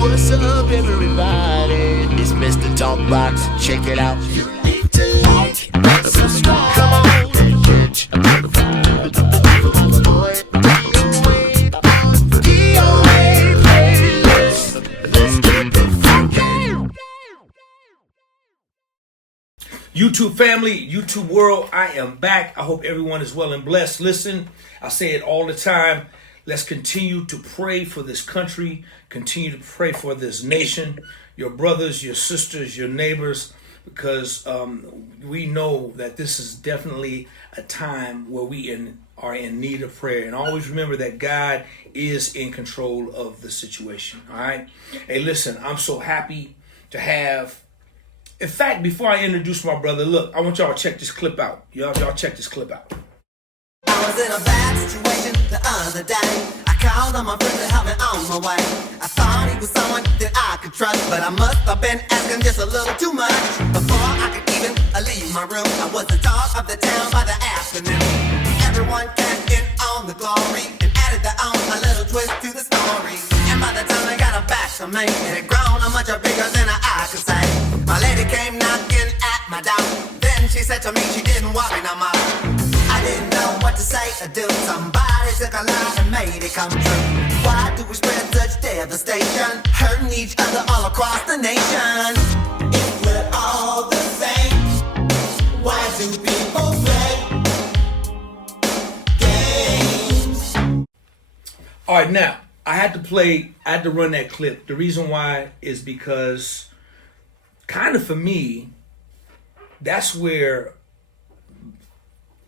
What's up, everybody? It's Mr. Talkbox. Check it out. You need to like and subscribe. Come on and catch a motherfucker. Boy, DOA playlist. Let's keep it funky. YouTube family, YouTube world, I am back. I hope everyone is well and blessed. Listen, I say it all the time. Let's continue to pray for this country. Continue to pray for this nation, your brothers, your sisters, your neighbors, because we know that this is definitely a time where we are in need of prayer. And always remember that God is in control of the situation. All right. Hey, listen, I'm so happy to have. In fact, before I introduce my brother, look, I want y'all to check this clip out. Y'all check this clip out. I was in a bad situation the other day. I called on my friend to help me on my way. I thought he was someone that I could trust, but I must have been asking just a little too much. Before I could even leave my room, I was the talk of the town by the afternoon. Everyone cast in on the glory and added their own a little twist to the story. And by the time I got her back to me, it had grown much bigger than I could say. My lady came knocking at my door. Then she said to me she didn't want me no more. I didn't know what to say or do. Somebody took a lie and made it come true. Why do we spread such devastation, hurting each other all across the nation? If we're all the same, why do people play games? All right, now I had to run that clip. The reason why is because kind of for me, that's where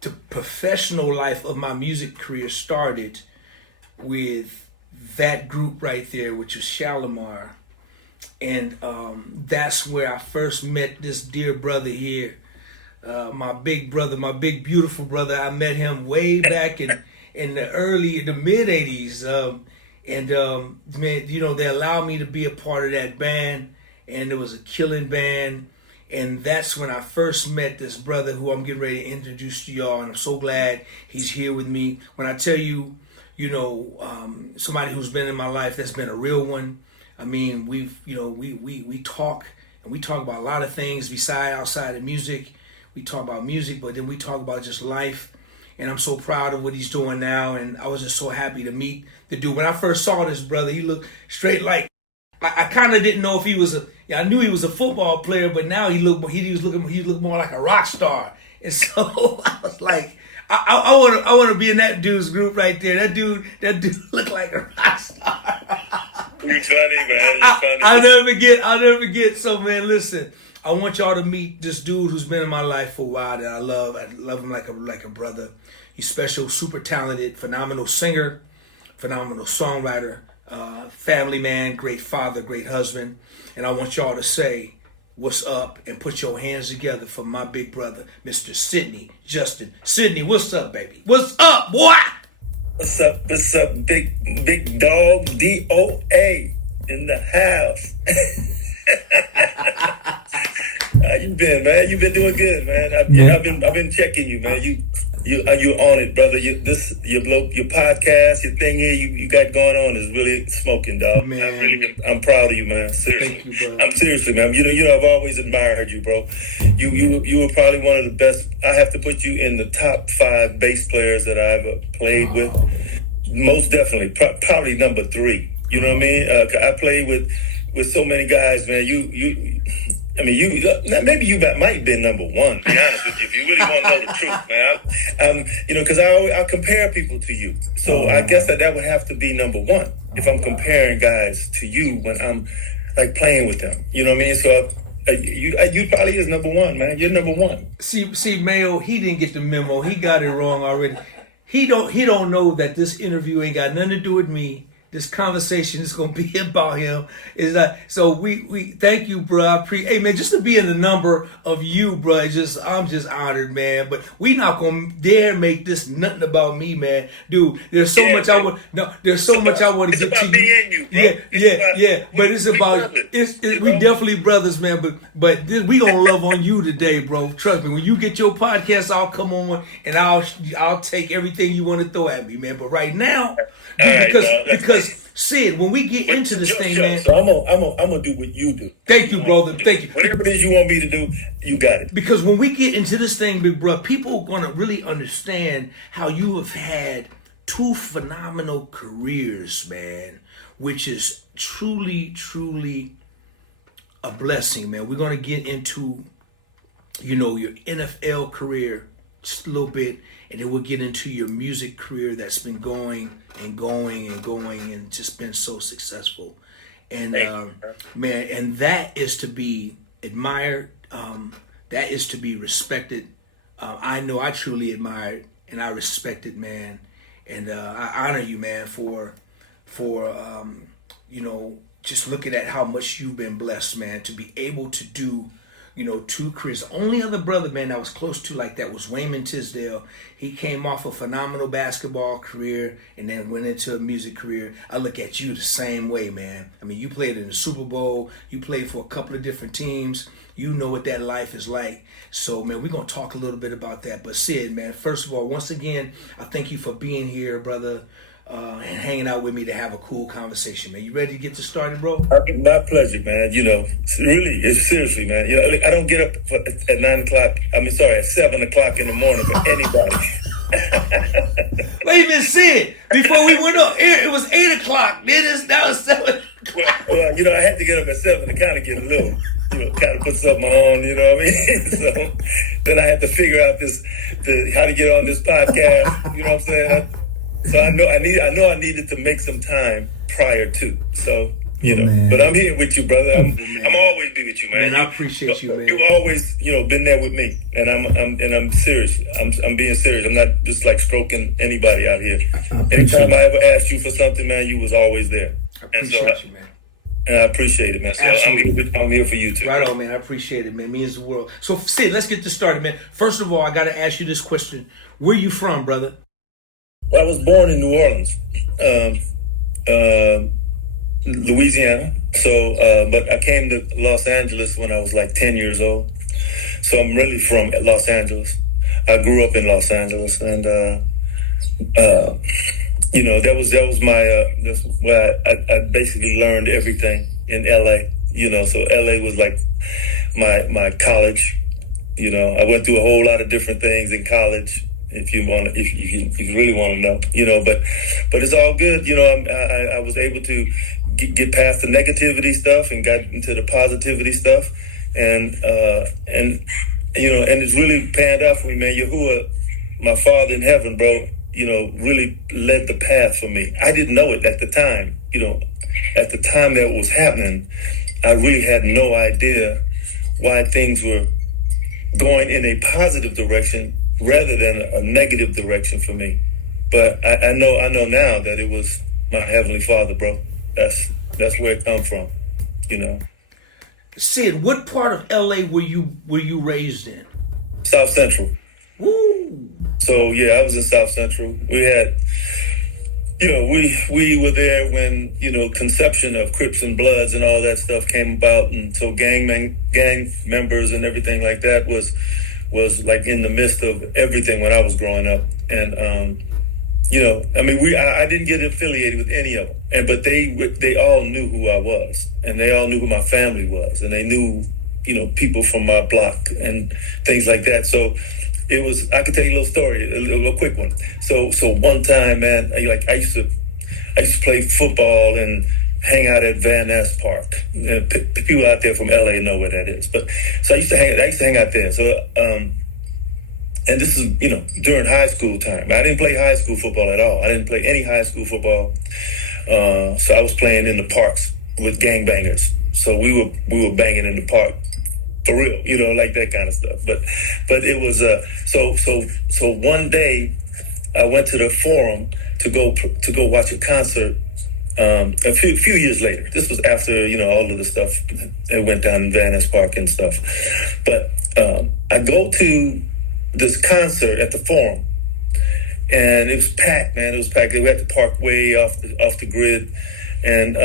the professional life of my music career started, with that group right there, which was Shalimar. And that's where I first met this dear brother here, my big brother, my big beautiful brother. I met him way back in the mid 80s. Man, you know, they allowed me to be a part of that band, and it was a killing band. And that's when I first met this brother who I'm getting ready to introduce to y'all. And I'm so glad he's here with me. When I tell you, you know, somebody who's been in my life that's been a real one. I mean, we talk, and we talk about a lot of things outside of music. We talk about music, but then we talk about just life. And I'm so proud of what he's doing now. And I was just so happy to meet the dude. When I first saw this brother, he looked straight like, I kind of didn't know if he was I knew he was a football player, but now he looked more like a rock star. And so I was like, I want to be in that dude's group right there. That dude looked like a rock star. You funny, man. You funny. I'll never forget. So man, listen, I want y'all to meet this dude who's been in my life for a while that I love. I love him like a brother. He's special, super talented, phenomenal singer, phenomenal songwriter. Family man, great father, great husband. And I want y'all to say what's up and put your hands together for my big brother, Mr. Sidney Justin. Sidney, what's up, baby? What's up, boy? What's up, big dog, DOA in the house. How you been, man? You been doing good, man. I've been checking you, man. You on it, brother. Your podcast, your thing here you got going on is really smoking, dog. Man. I'm proud of you, man. Seriously. Thank you, bro. I'm seriously, man. You know, I've always admired you, bro. You were probably one of the best. I have to put you in the top 5 bass players that I ever played with. Most definitely, probably number 3. You know what I mean? I played with so many guys, man. Maybe you might have been number 1, to be honest with you, if you really want to know the truth, man. You know, because I compare people to you. So I guess that would have to be number 1 if I'm comparing guys to you when I'm, like, playing with them. You know what I mean? So you probably is number 1, man. You're number 1. See, Mayo, he didn't get the memo. He got it wrong already. He don't know that this interview ain't got nothing to do with me. This conversation is gonna be about him. So we thank you, bro. Hey man, just to be in the number of you, bro. I'm just honored, man. But we not gonna dare make this nothing about me, man. Dude, there's so much I want. No, there's so much I want to get to you. Yeah. But it's about we definitely brothers, man. But we gonna love on you today, bro. Trust me. When you get your podcast, I'll come on and I'll take everything you want to throw at me, man. But right now, dude, because because Sid, when we get into this thing, man. So I'm gonna do what you do. Thank you, brother. Thank you. Whatever it is you want me to do, you got it. Because when we get into this thing, big bro, people are gonna really understand how you have had two phenomenal careers, man, which is truly, truly a blessing, man. We're gonna get into, your NFL career just a little bit, and then we'll get into your music career that's been going and going and going and just been so successful. And man, and that is to be admired. That is to be respected. I know I truly admire it and I respect it, man. And I honor you, man, for just looking at how much you've been blessed, man, to be able to do, two careers. The only other brother, man, that was close to like that was Wayman Tisdale. He came off a phenomenal basketball career and then went into a music career. I look at you the same way, man. I mean, you played in the Super Bowl. You played for a couple of different teams. You know what that life is like. So, man, we're going to talk a little bit about that. But Sid, man, first of all, once again, I thank you for being here, brother. And hanging out with me to have a cool conversation, man. You ready to get this started, bro? My pleasure, man. It's seriously, man. I don't get up at 9 o'clock. At 7 o'clock in the morning for anybody. Wait a minute, Sid. Before we went up, it was 8 o'clock. That was 7 o'clock. Well, I had to get up at 7 to kind of get a little, kind of put something on, you know what I mean? So then I had to figure out how to get on this podcast, you know what I'm saying? So I know I needed to make some time prior to. So, but I'm here with you, brother. I'm always be with you, man. Man, I appreciate you, man. You've always, been there with me, and I'm serious. I'm being serious. I'm not just like stroking anybody out here. Anytime I ever asked you for something, man, you was always there. I appreciate you, man. And I appreciate it, man. So I'm here for you too. Right on, man. I appreciate it, man. It means the world. So, Sid, let's get this started, man. First of all, I got to ask you this question: where you from, brother? Well, I was born in New Orleans, Louisiana. So, but I came to Los Angeles when I was like 10 years old. So I'm really from Los Angeles. I grew up in Los Angeles, and that was that's where I basically learned everything in LA. So LA was like my college. I went through a whole lot of different things in college. If you really want to know, but it's all good. I was able to get past the negativity stuff and got into the positivity stuff, and it's really panned out for me, man. Yahuwah, my Father in heaven, bro, really led the path for me. I didn't know it at the time. At the time that was happening, I really had no idea why things were going in a positive direction rather than a negative direction for me. But I know now that it was my Heavenly Father, bro. That's where it come from, Sid, what part of LA were you raised in? South Central. Woo! So yeah, I was in South Central. We had, we were there when, conception of Crips and Bloods and all that stuff came about, and so gang members and everything like that was like in the midst of everything when I was growing up. And, I didn't get affiliated with any of them. But they all knew who I was, and they all knew who my family was, and they knew, people from my block and things like that. So it was, I could tell you a little story, a little quick one. So one time, man, I used to play football and hang out at Van Ness Park. People out there from LA know where that is. But so I used to hang out there. So and this is during high school time. I didn't play high school football at all. I didn't play any high school football. So I was playing in the parks with gangbangers. So we were banging in the park for real, like that kind of stuff. But it was so one day I went to the Forum to go watch a concert. A few years later, this was after all of the stuff that went down in Van Ness Park and stuff. But I go to this concert at the Forum, and it was packed, man. It was packed. We had to park way off the grid, and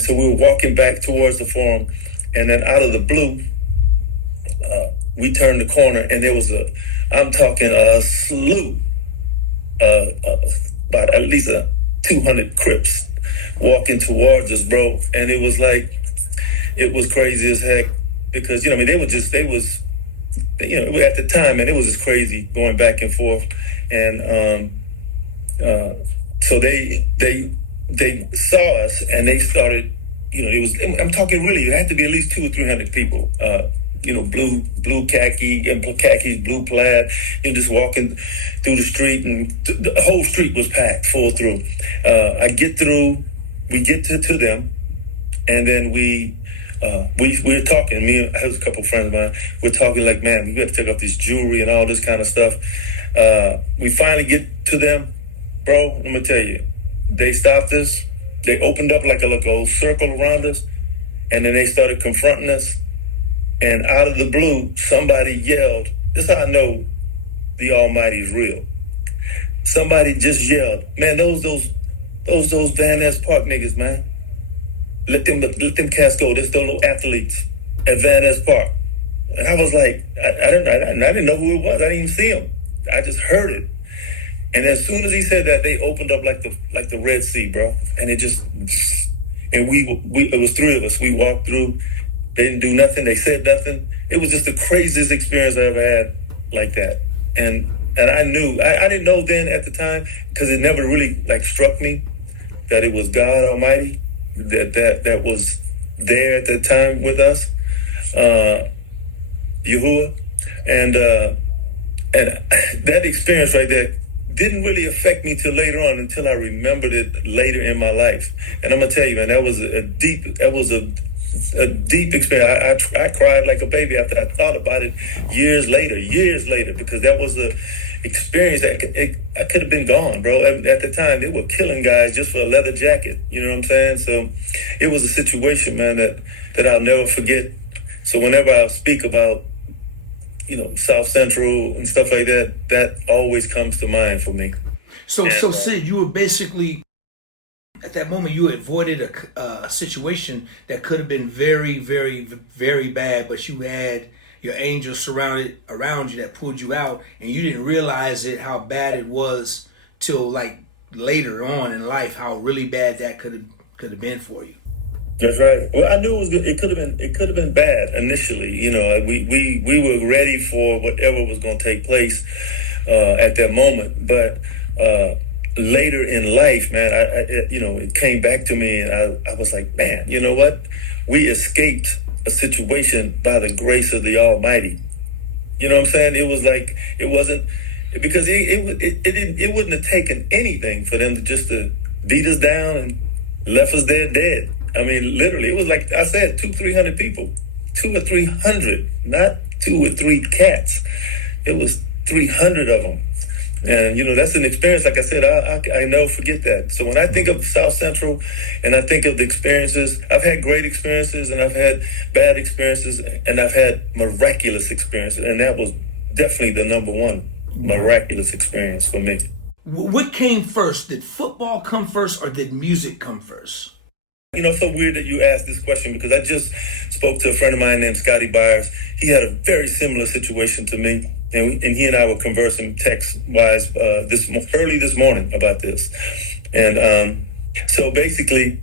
so we were walking back towards the Forum, and then out of the blue, we turned the corner, and there was I'm talking a slew, about at least 200 Crips walking towards us, bro. And it was like, it was crazy as heck because, you know, I mean, you know, at the time, man, it was just crazy going back and forth. And so they saw us and they started, you know, it was, I'm talking really, it had to be at least 200 or 300 people, you know, blue khaki and khakis, blue plaid, you know, just walking through the street, and the whole street was packed full through. We get to them, and then we were talking. Me and I was a couple of friends of mine. We're talking like, man, we got to take off this jewelry and all this kind of stuff. We finally get to them, bro. Let me tell you, they stopped us. They opened up like a little circle around us, and then they started confronting us. And out of the blue, somebody yelled. This is how I know the Almighty is real. Somebody just yelled, man, those Van Ness Park niggas, man. Let them cats go. There's those little athletes at Van Ness Park. And I was like, I didn't know who it was. I didn't even see him. I just heard it. And as soon as he said that, they opened up like the Red Sea, bro. And it just, and it was three of us. We walked through. They didn't do nothing. They said nothing. It was just the craziest experience I ever had like that. And I knew, I didn't know then at the time, because it never really like struck me that it was God Almighty that was there at the time with us, Yahuwah. And that experience right there didn't really affect me till later on, until I remembered it later in my life. And I'm gonna tell you, man, that was a deep experience. I cried like a baby after I thought about it years later, because that was a experience that I could have been gone, bro. At the time, they were killing guys just for a leather jacket. You know what I'm saying? So it was a situation, man, that I'll never forget. So whenever I speak about, you know, South Central and stuff like that, that always comes to mind for me. So Sid, you were basically, at that moment, you avoided a situation that could have been very, very, very bad, but you had your angels surrounded around you that pulled you out, and you didn't realize how bad it was till like later on in life, how really bad that could have been for you. That's right. Well, I knew it was good. It could have been bad initially. You know, we were ready for whatever was going to take place at that moment, but later in life, man, it came back to me, and I was like, man, you know what? We escaped a situation by the grace of the Almighty. You know what I'm saying? It was like, it wasn't, because it wouldn't have taken anything for them to beat us down and left us there dead. I mean, literally, it was like I said, 200-300 people, 200 or 300, not 2 or 3 cats. It was 300 of them. And, you know, that's an experience, like I said, I never forget that. So when I think of South Central and I think of the experiences, I've had great experiences and I've had bad experiences and I've had miraculous experiences. And that was definitely the number one miraculous experience for me. What came first? Did football come first or did music come first? You know, it's so weird that you asked this question, because I just spoke to a friend of mine named Scotty Byers. He had a very similar situation to me. And he and I were conversing text-wise early this morning about this. And so basically,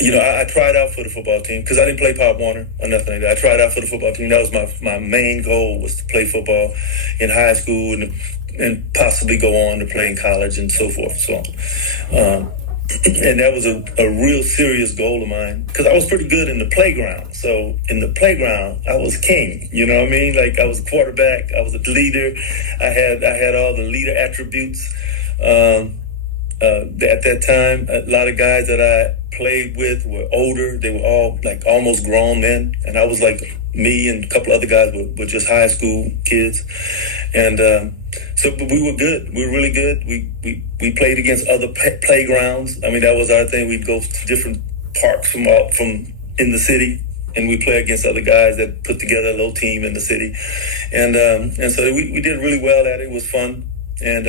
you know, I tried out for the football team because I didn't play Pop Warner or nothing like that. I tried out for the football team. That was my main goal, was to play football in high school and possibly go on to play in college and so forth and so on. And that was a real serious goal of mine, because I was pretty good in the playground. So in the playground, I was king. You know what I mean? Like, I was a quarterback. I was a leader. I had all the leader attributes. At that time, a lot of guys that I played with were older. They were all like almost grown men. And I was like, me and a couple other guys were just high school kids. And but we were good. We were really good. We played against other playgrounds. I mean, that was our thing. We'd go to different parks from in the city, and we play against other guys that put together a little team in the city. And so we did really well at it. It was fun. And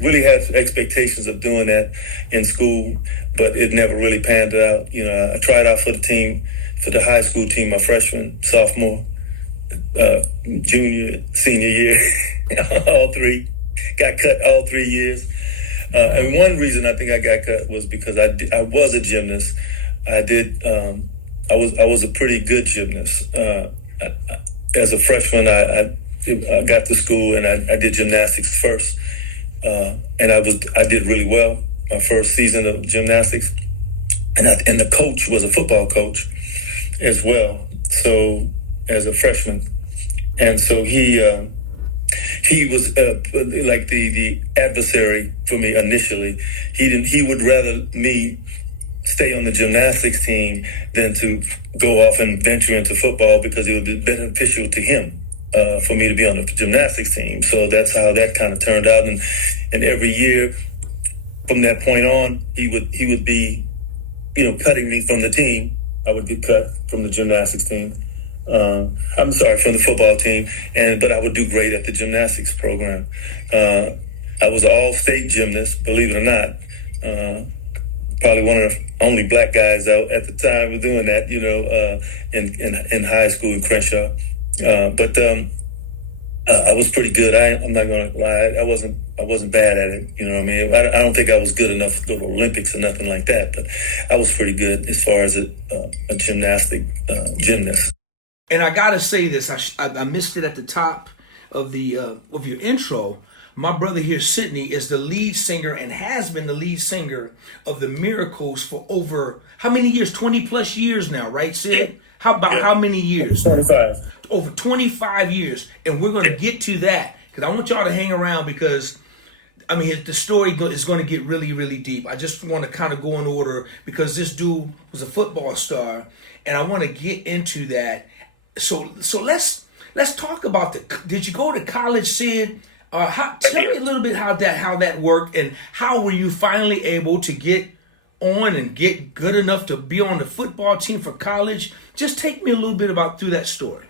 really had expectations of doing that in school, but it never really panned out. You know, I tried out for the team, for the high school team, my freshman, sophomore, junior, senior year, all 3. Got cut all 3 years. And one reason I think I got cut was because I was a gymnast. I was a pretty good gymnast. As a freshman, I got to school and I did gymnastics first, and I did really well my first season of gymnastics, and the coach was a football coach as well. So as a freshman, and so he was like the adversary for me initially. He would rather me stay on the gymnastics team than to go off and venture into football because it would be beneficial to him for me to be on the gymnastics team. So that's how that kind of turned out. And every year from that point on, he would be, cutting me from the team. I would get cut from the gymnastics team. I'm sorry, from the football team. But I would do great at the gymnastics program. I was an all-state gymnast, believe it or not. Probably one of the only black guys out at the time was doing that, in high school in Crenshaw. But I was pretty good. I'm not gonna lie. I wasn't bad at it. You know what I mean? I don't think I was good enough to go to Olympics or nothing like that. But I was pretty good as far as a gymnast. And I gotta say this. I missed it at the top of of your intro. My brother here, Sidney, is the lead singer and has been the lead singer of the Miracles for over how many years? 20 plus years now, right, Sid? How many years? 25. Over 25 years. And we're going to get to that because I want y'all to hang around because, the story is going to get really, really deep. I just want to kind of go in order because this dude was a football star and I want to get into that. So let's talk about did you go to college, Sid? Tell me a little bit how that worked and how were you finally able to get on and get good enough to be on the football team for college? Just take me a little bit through that story.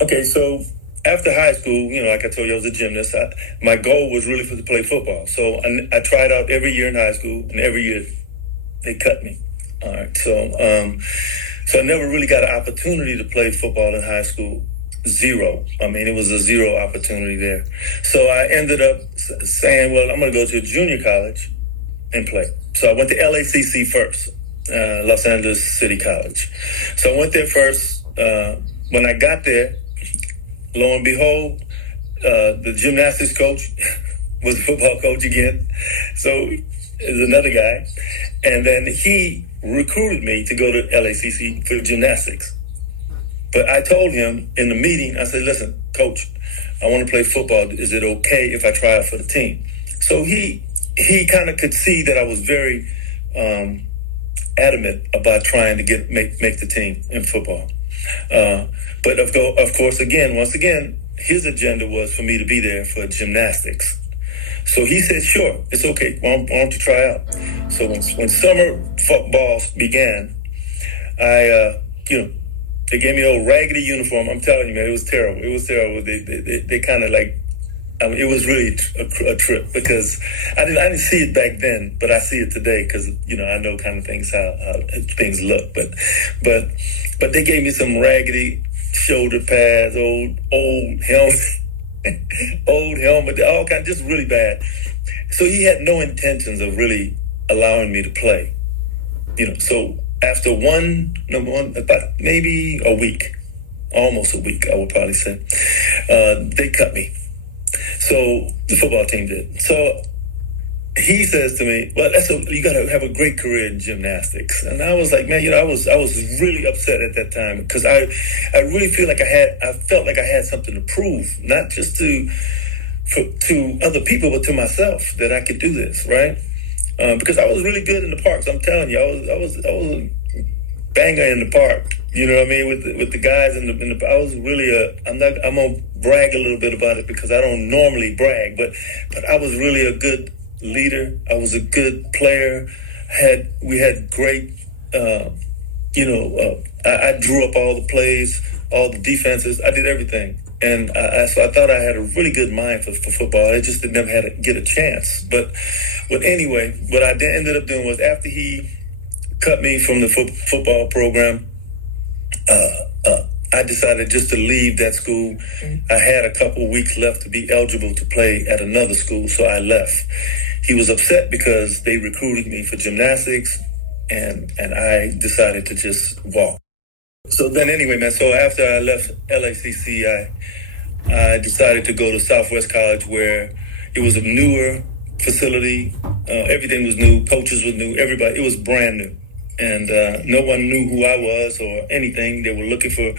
Okay, so after high school, like I told you, I was a gymnast. My goal was really to play football. So I tried out every year in high school, and every year they cut me. All right, so I never really got an opportunity to play football in high school. Zero. It was a zero opportunity there. So I ended up saying, well, I'm going to go to a junior college and play. So I went to LACC first, Los Angeles City College. So I went there first. When I got there, lo and behold, the gymnastics coach was the football coach again. So there's another guy. And then he recruited me to go to LACC for gymnastics. But I told him in the meeting, I said, listen, coach, I want to play football. Is it okay if I try out for the team? So he kind of could see that I was very adamant about trying to make the team in football. But of course, once again, his agenda was for me to be there for gymnastics. So he said, sure, it's okay. Why don't you try out? So when summer football began, they gave me an old raggedy uniform. I'm telling you, man, it was terrible. It was terrible. They kind of like, it was really a trip because I didn't see it back then, but I see it today because, I know kind of things, how things look. But they gave me some raggedy shoulder pads, old helmet, all kind of just really bad. So he had no intentions of really allowing me to play, so after about maybe a week, almost a week, I would probably say, they cut me. So the football team did. So he says to me, well, you got to have a great career in gymnastics. And I was like, man, I was really upset at that time because I really felt like I had something to prove, not just to other people, but to myself that I could do this, right? Because I was really good in the parks. I'm telling you, I was a banger in the park. You know what I mean? With the guys in the I was really I'm gonna brag a little bit about it because I don't normally brag, but I was really a good leader. I was a good player. We had great, I drew up all the plays, all the defenses. I did everything. And so I thought I had a really good mind for football. I just never had to get a chance. But anyway, what I ended up doing was after he cut me from the football program, I decided just to leave that school. I had a couple weeks left to be eligible to play at another school, so I left. He was upset because they recruited me for gymnastics, and I decided to just walk. So then anyway, man, so after I left LACC, I decided to go to Southwest College, where it was a newer facility. Everything was new. Coaches were new. Everybody, it was brand new. And no one knew who I was or anything. They were looking for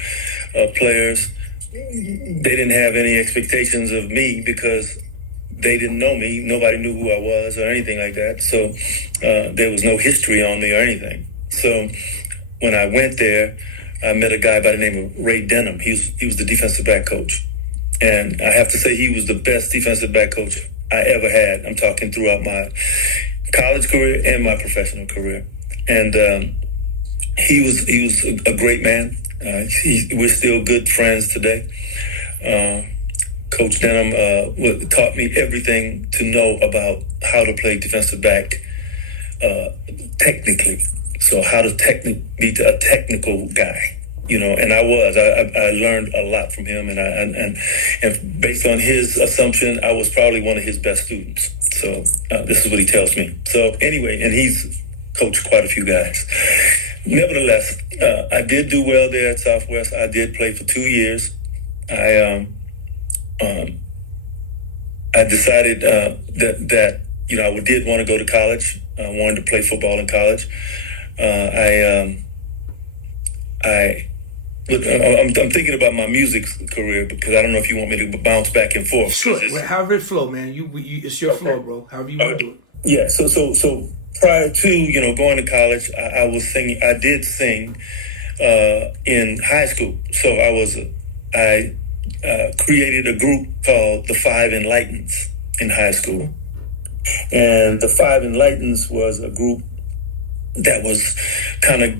players. They didn't have any expectations of me because they didn't know me. Nobody knew who I was or anything like that. So there was no history on me or anything. So when I went there, I met a guy by the name of Ray Denham. He was the defensive back coach. And I have to say he was the best defensive back coach I ever had. I'm talking throughout my college career and my professional career. And he was a great man. We're still good friends today. Coach Denham taught me everything to know about how to play defensive back technically. So how to be a technical guy, and I learned a lot from him, and based on his assumption, I was probably one of his best students. So this is what he tells me. So anyway, and he's coached quite a few guys. Nevertheless, I did do well there at Southwest. I did play for 2 years. I decided that I did want to go to college. I wanted to play football in college. I'm thinking about my music career because I don't know if you want me to bounce back and forth. Sure, however it flow, man. It's your flow, bro. However you want to do it. Yeah. So prior to going to college, I was singing. I did sing in high school. So I created a group called the Five Enlightens in high school, and the Five Enlightens was a group that was kind of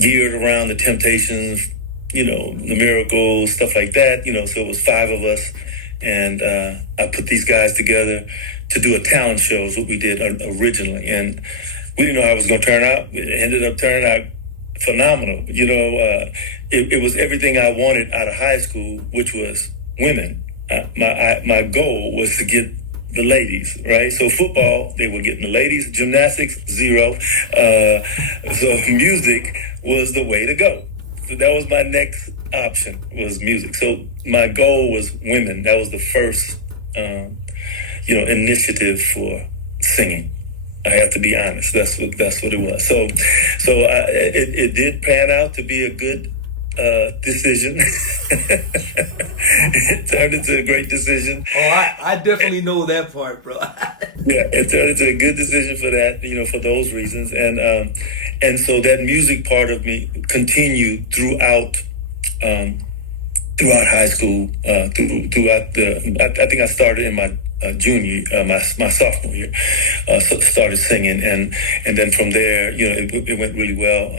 geared around the Temptations, the Miracles, stuff like that, so it was 5 of us. And I put these guys together to do a talent show is what we did originally. And we didn't know how it was going to turn out. It ended up turning out phenomenal. It was everything I wanted out of high school, which was women. My goal was to get the ladies, right? So football, they were getting the ladies. Gymnastics, 0. So music was the way to go. So that was my next option, was music. So my goal was women. That was the first, initiative for singing. I have to be honest. That's what it was. So it did pan out to be a good decision. It turned into a great decision. Oh, I definitely know that part, bro. Yeah, it turned into a good decision for that, for those reasons. And so that music part of me continued throughout high school, I think I started in my my sophomore year, started singing, and then from there, it went really well.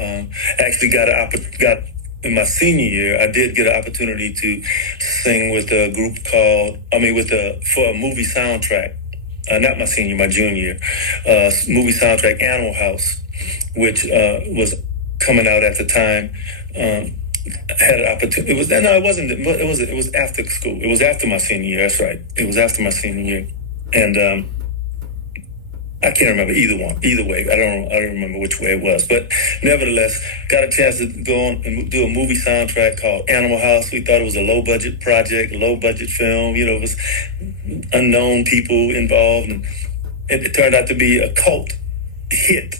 Actually got in my senior year, I did get an opportunity to sing with a group for a movie soundtrack. Not my senior, my junior year. Movie soundtrack Animal House, which was coming out at the time. Had an opportunity. It was after school. It was after my senior year. That's right. It was after my senior year, and I can't remember either way. I don't remember which way it was, but nevertheless, got a chance to go on and do a movie soundtrack called Animal House. We thought it was a low budget project, a low budget film. It was unknown people involved, and it turned out to be a cult hit.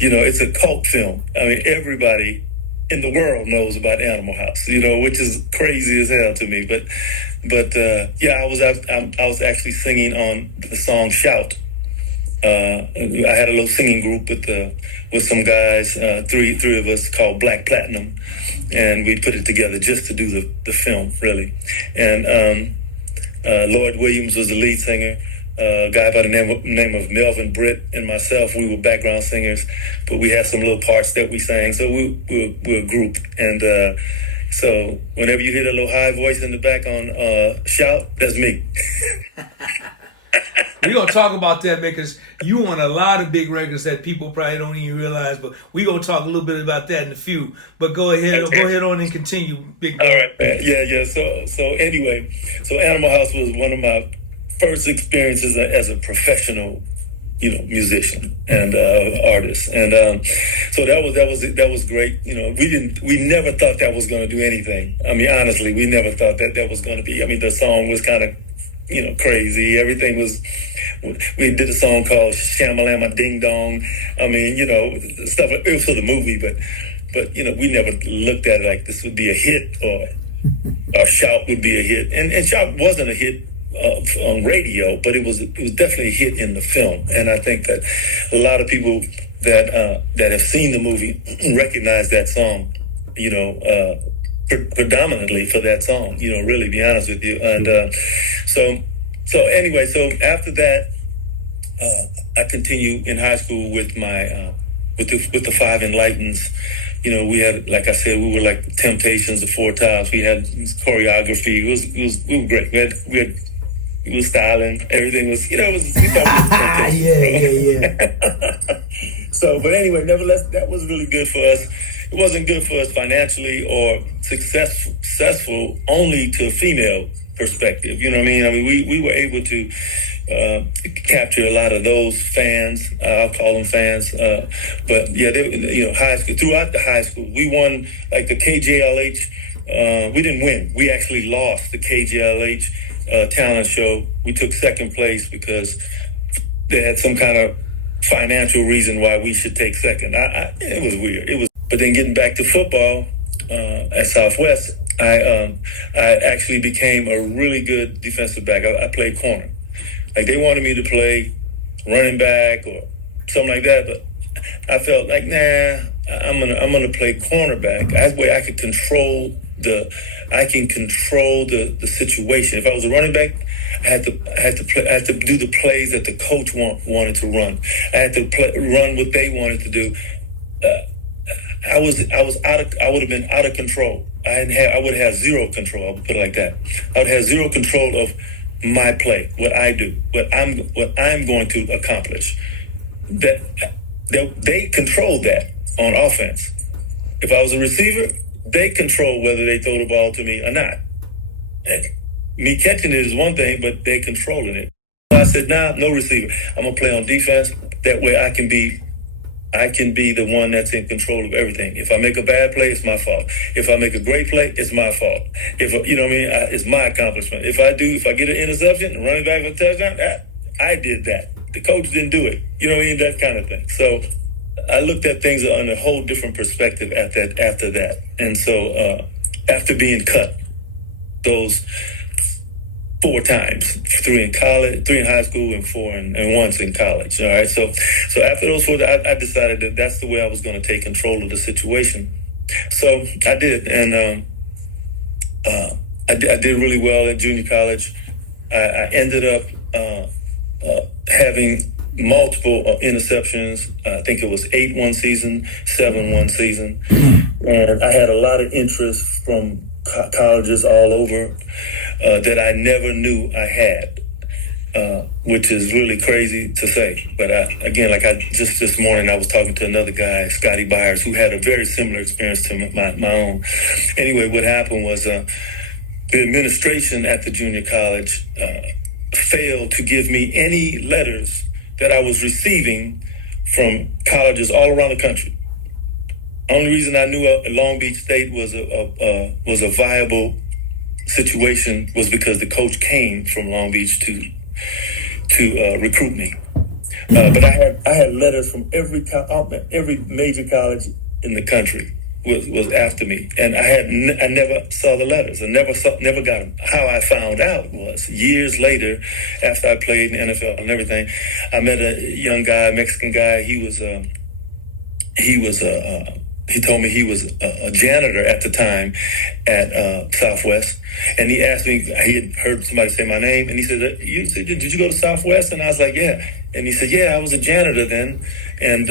It's a cult film. I mean, everybody in the world knows about Animal House, which is crazy as hell to me. But I was actually singing on the song "Shout." I had a little singing group with some guys, three of us, called Black Platinum, and we put it together just to do the film, really. And Lloyd Williams was the lead singer. A guy by the name of Melvin Britt and myself, we were background singers, but we had some little parts that we sang. So we're a group, and so whenever you hear a little high voice in the back on "Shout," that's me. We're gonna talk about that, man, because you on a lot of big records that people probably don't even realize. But we're gonna talk a little bit about that in a few. But go ahead on and continue, big dog. All right, man. Yeah. So anyway, so Animal House was one of my first experiences as a professional, musician and artist, and so that was great. We never thought that was going to do anything. I mean, honestly, we never thought that was going to be. I mean, the song was kind of, crazy. Everything was. We did a song called Shamalama Ding Dong. I mean, stuff. It was for the movie, but we never looked at it like this would be a hit or Shout would be a hit, and Shout wasn't a hit on radio, but it was definitely a hit in the film. And I think that a lot of people that have seen the movie recognize that song, predominantly for that song, really be honest with you. And so anyway, so after that, I continued in high school with my with the Five Enlightens. We had, like I said, we were like Temptations, the Four Tops. We had choreography. We were great. We were styling. Everything was, we thought we were Yeah. So, but anyway, nevertheless, that was really good for us. It wasn't good for us financially or successful only to a female perspective. You know what I mean? I mean, we were able to capture a lot of those fans. I'll call them fans. But yeah, high school, throughout the high school, we won like the KJLH. We didn't win. We actually lost the KJLH talent show. We took second place because they had some kind of financial reason why we should take second. It was weird. But then getting back to football at Southwest, I actually became a really good defensive back. I played corner. Like they wanted me to play running back or something like that, but I felt like, nah, I'm gonna play cornerback. That way I can control the situation. If I was a running back, I had to do the plays that the coach wanted to run. I had to run what they wanted to do. I would have been out of control. I would have zero control. I would put it like that. I would have zero control of my play, what I do, what I'm going to accomplish. That they controlled that on offense. If I was a receiver, they control whether they throw the ball to me or not. And me catching it is one thing, but they controlling it. I said, nah, no receiver. I'm gonna play on defense. That way I can be the one that's in control of everything. If I make a bad play, it's my fault. If I make a great play, it's my fault. It's my accomplishment. If I get an interception and running back for a touchdown, I did that. The coach didn't do it. That kind of thing. So I looked at things on a whole different perspective after that. And so after being cut those 4 times, 3 in high school and 4 and once in college. All right. So after those 4, I decided that that's the way I was going to take control of the situation. So I did. And I did really well at junior college. I ended up having multiple interceptions. I think it was 8 one season, 7 one season. And I had a lot of interest from colleges all over that I never knew I had, which is really crazy to say. But just this morning, I was talking to another guy, Scotty Byers, who had a very similar experience to my own. Anyway, what happened was the administration at the junior college failed to give me any letters that I was receiving from colleges all around the country. Only reason I knew Long Beach State was a viable situation was because the coach came from Long Beach to recruit me. But I had letters from every major college in the country was after me, and I never saw the letters. I never got them. How I found out was years later, after I played in the NFL and everything. I met a young guy, Mexican guy. He told me he was a janitor at the time at Southwest, and he asked me. He had heard somebody say my name, and he said, "Did you go to Southwest?" And I was like, "Yeah." And he said, "Yeah, I was a janitor then, and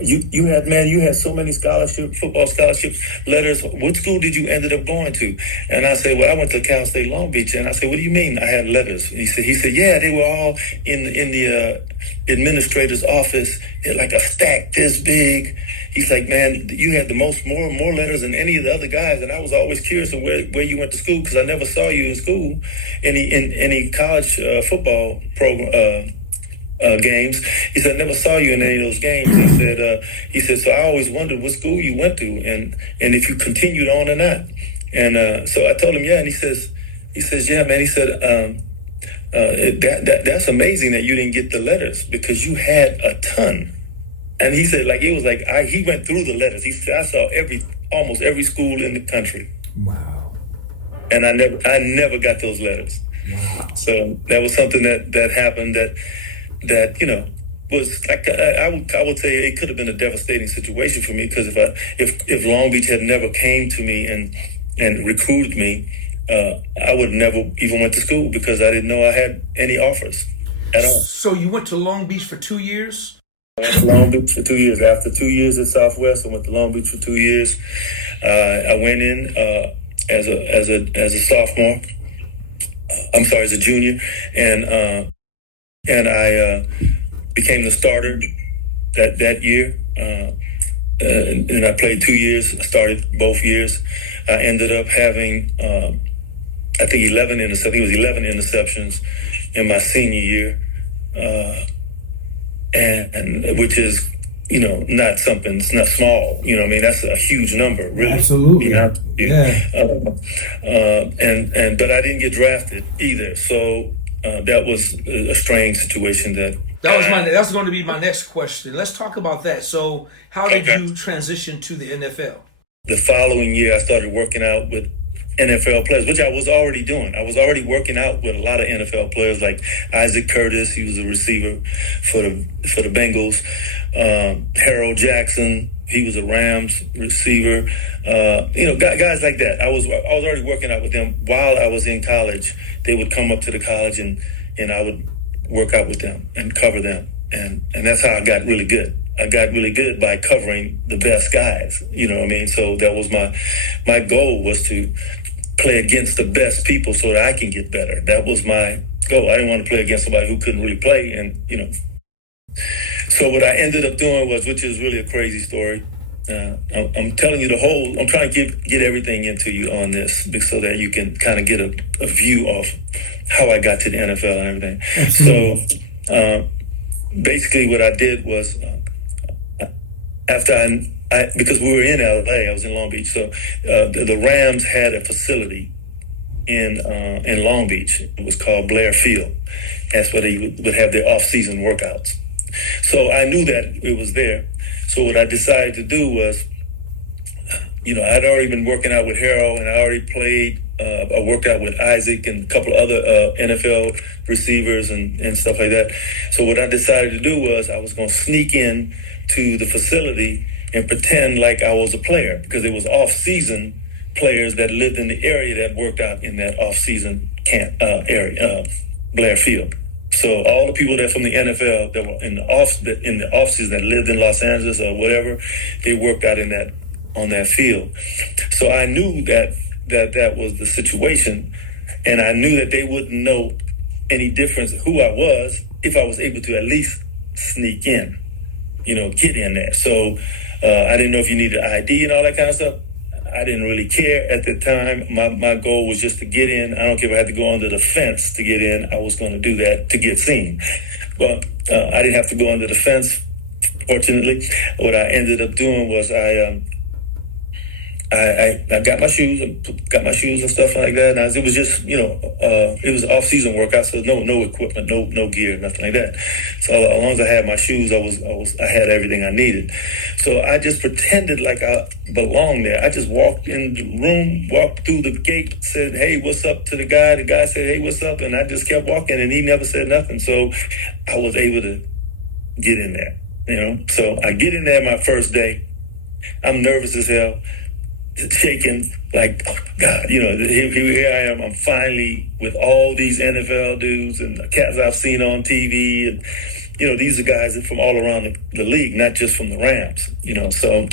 you had so many football scholarships, letters. What school did you ended up going to? And I said, well, I went to Cal State Long Beach. And I said, what do you mean I had letters? And he said, yeah, they were all in the administrator's office, like a stack this big. He's like, man, you had the more letters than any of the other guys. And I was always curious of where you went to school, because I never saw you in school, any college football program. Games. He said, I never saw you in any of those games. He said, so I always wondered what school you went to, and if you continued on or not. And so I told him, yeah. And he says, yeah, man. He said, that's amazing that you didn't get the letters, because you had a ton. And he said, like, it was like he went through the letters. He said, I saw almost every school in the country. Wow. And I never got those letters. Wow. So that was something that happened that was like, I would say it could have been a devastating situation for me, because if Long Beach had never came to me and recruited me, I would have never even went to school, because I didn't know I had any offers at all. So you went to Long Beach for 2 years? I went to Long Beach for 2 years. After 2 years at Southwest, I went to Long Beach for 2 years. I went in as a sophomore. I'm sorry, as a junior, and I became the starter that year. And I played 2 years. I started both years. I ended up having, I think 11 interceptions. I think it was 11 interceptions in my senior year, and which is, not something. It's not small. I mean, that's a huge number, really. Absolutely. Yeah. But I didn't get drafted either. So that was a strange situation. That's going to be my next question. Let's talk about that. So, how did you transition to the NFL? The following year, I started working out with NFL players, which I was already doing. I was already working out with a lot of NFL players, like Isaac Curtis. He was a receiver for the Bengals. Harold Jackson. He was a Rams receiver. Guys like that. I was already working out with them while I was in college. They would come up to the college, and I would work out with them and cover them, and that's how I got really good. I got really good by covering the best guys. You know what I mean? So that was my goal, was to play against the best people so that I can get better. That was my goal. I didn't want to play against somebody who couldn't really play, and So what I ended up doing was, which is really a crazy story. I'm telling you I'm trying to get everything into you on this, so that you can kind of get a view of how I got to the NFL and everything. Absolutely. So basically what I did was, after because we were in LA, I was in Long Beach. So the Rams had a facility in Long Beach. It was called Blair Field. That's where they would have their off-season workouts. So I knew that it was there. So what I decided to do was, I'd already been working out with Harold, and I already played. I worked out with Isaac and a couple of other NFL receivers and stuff like that. So what I decided to do was, I was going to sneak in to the facility and pretend like I was a player, because it was off-season players that lived in the area that worked out in that off-season camp area, Blair Field. So all the people that from the NFL that were in the off season, that lived in Los Angeles or whatever, they worked out on that field. So I knew that was the situation, and I knew that they wouldn't know any difference who I was if I was able to at least sneak in, get in there. So I didn't know if you needed ID and all that kind of stuff. I didn't really care at the time. My goal was just to get in. I don't care if I had to go under the fence to get in. I was going to do that to get seen. But I didn't have to go under the fence, fortunately. What I ended up doing was I got my shoes and stuff like that. And it was just, it was off-season workout, so no equipment, no gear, nothing like that. So as long as I had my shoes, I had everything I needed. So I just pretended like I belonged there. I just walked in the room, walked through the gate, said, "Hey, what's up?" to the guy. The guy said, "Hey, what's up?" And I just kept walking, and he never said nothing. So I was able to get in there, So I get in there my first day. I'm nervous as hell. Shaking, like, oh God, here I am. I'm finally with all these NFL dudes and the cats I've seen on TV, these are guys from all around the league, not just from the Rams. So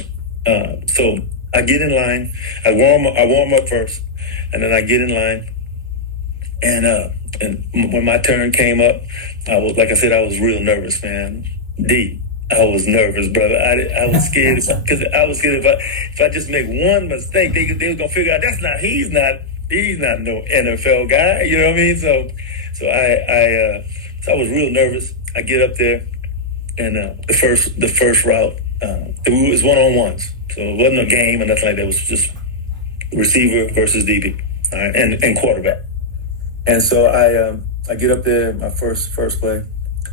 I get in line. I warm up first, and then I get in line. And when my turn came up, I was, like I said, I was real nervous, man. I was nervous, brother. I was scared because I was scared if I just make one mistake, they were gonna figure out he's not no NFL guy. You know what I mean? So I was real nervous. I get up there, and the first route, it was one-on-ones, so it wasn't a game or nothing like that. It was just receiver versus DB, all right, and quarterback. And so I get up there, my first play.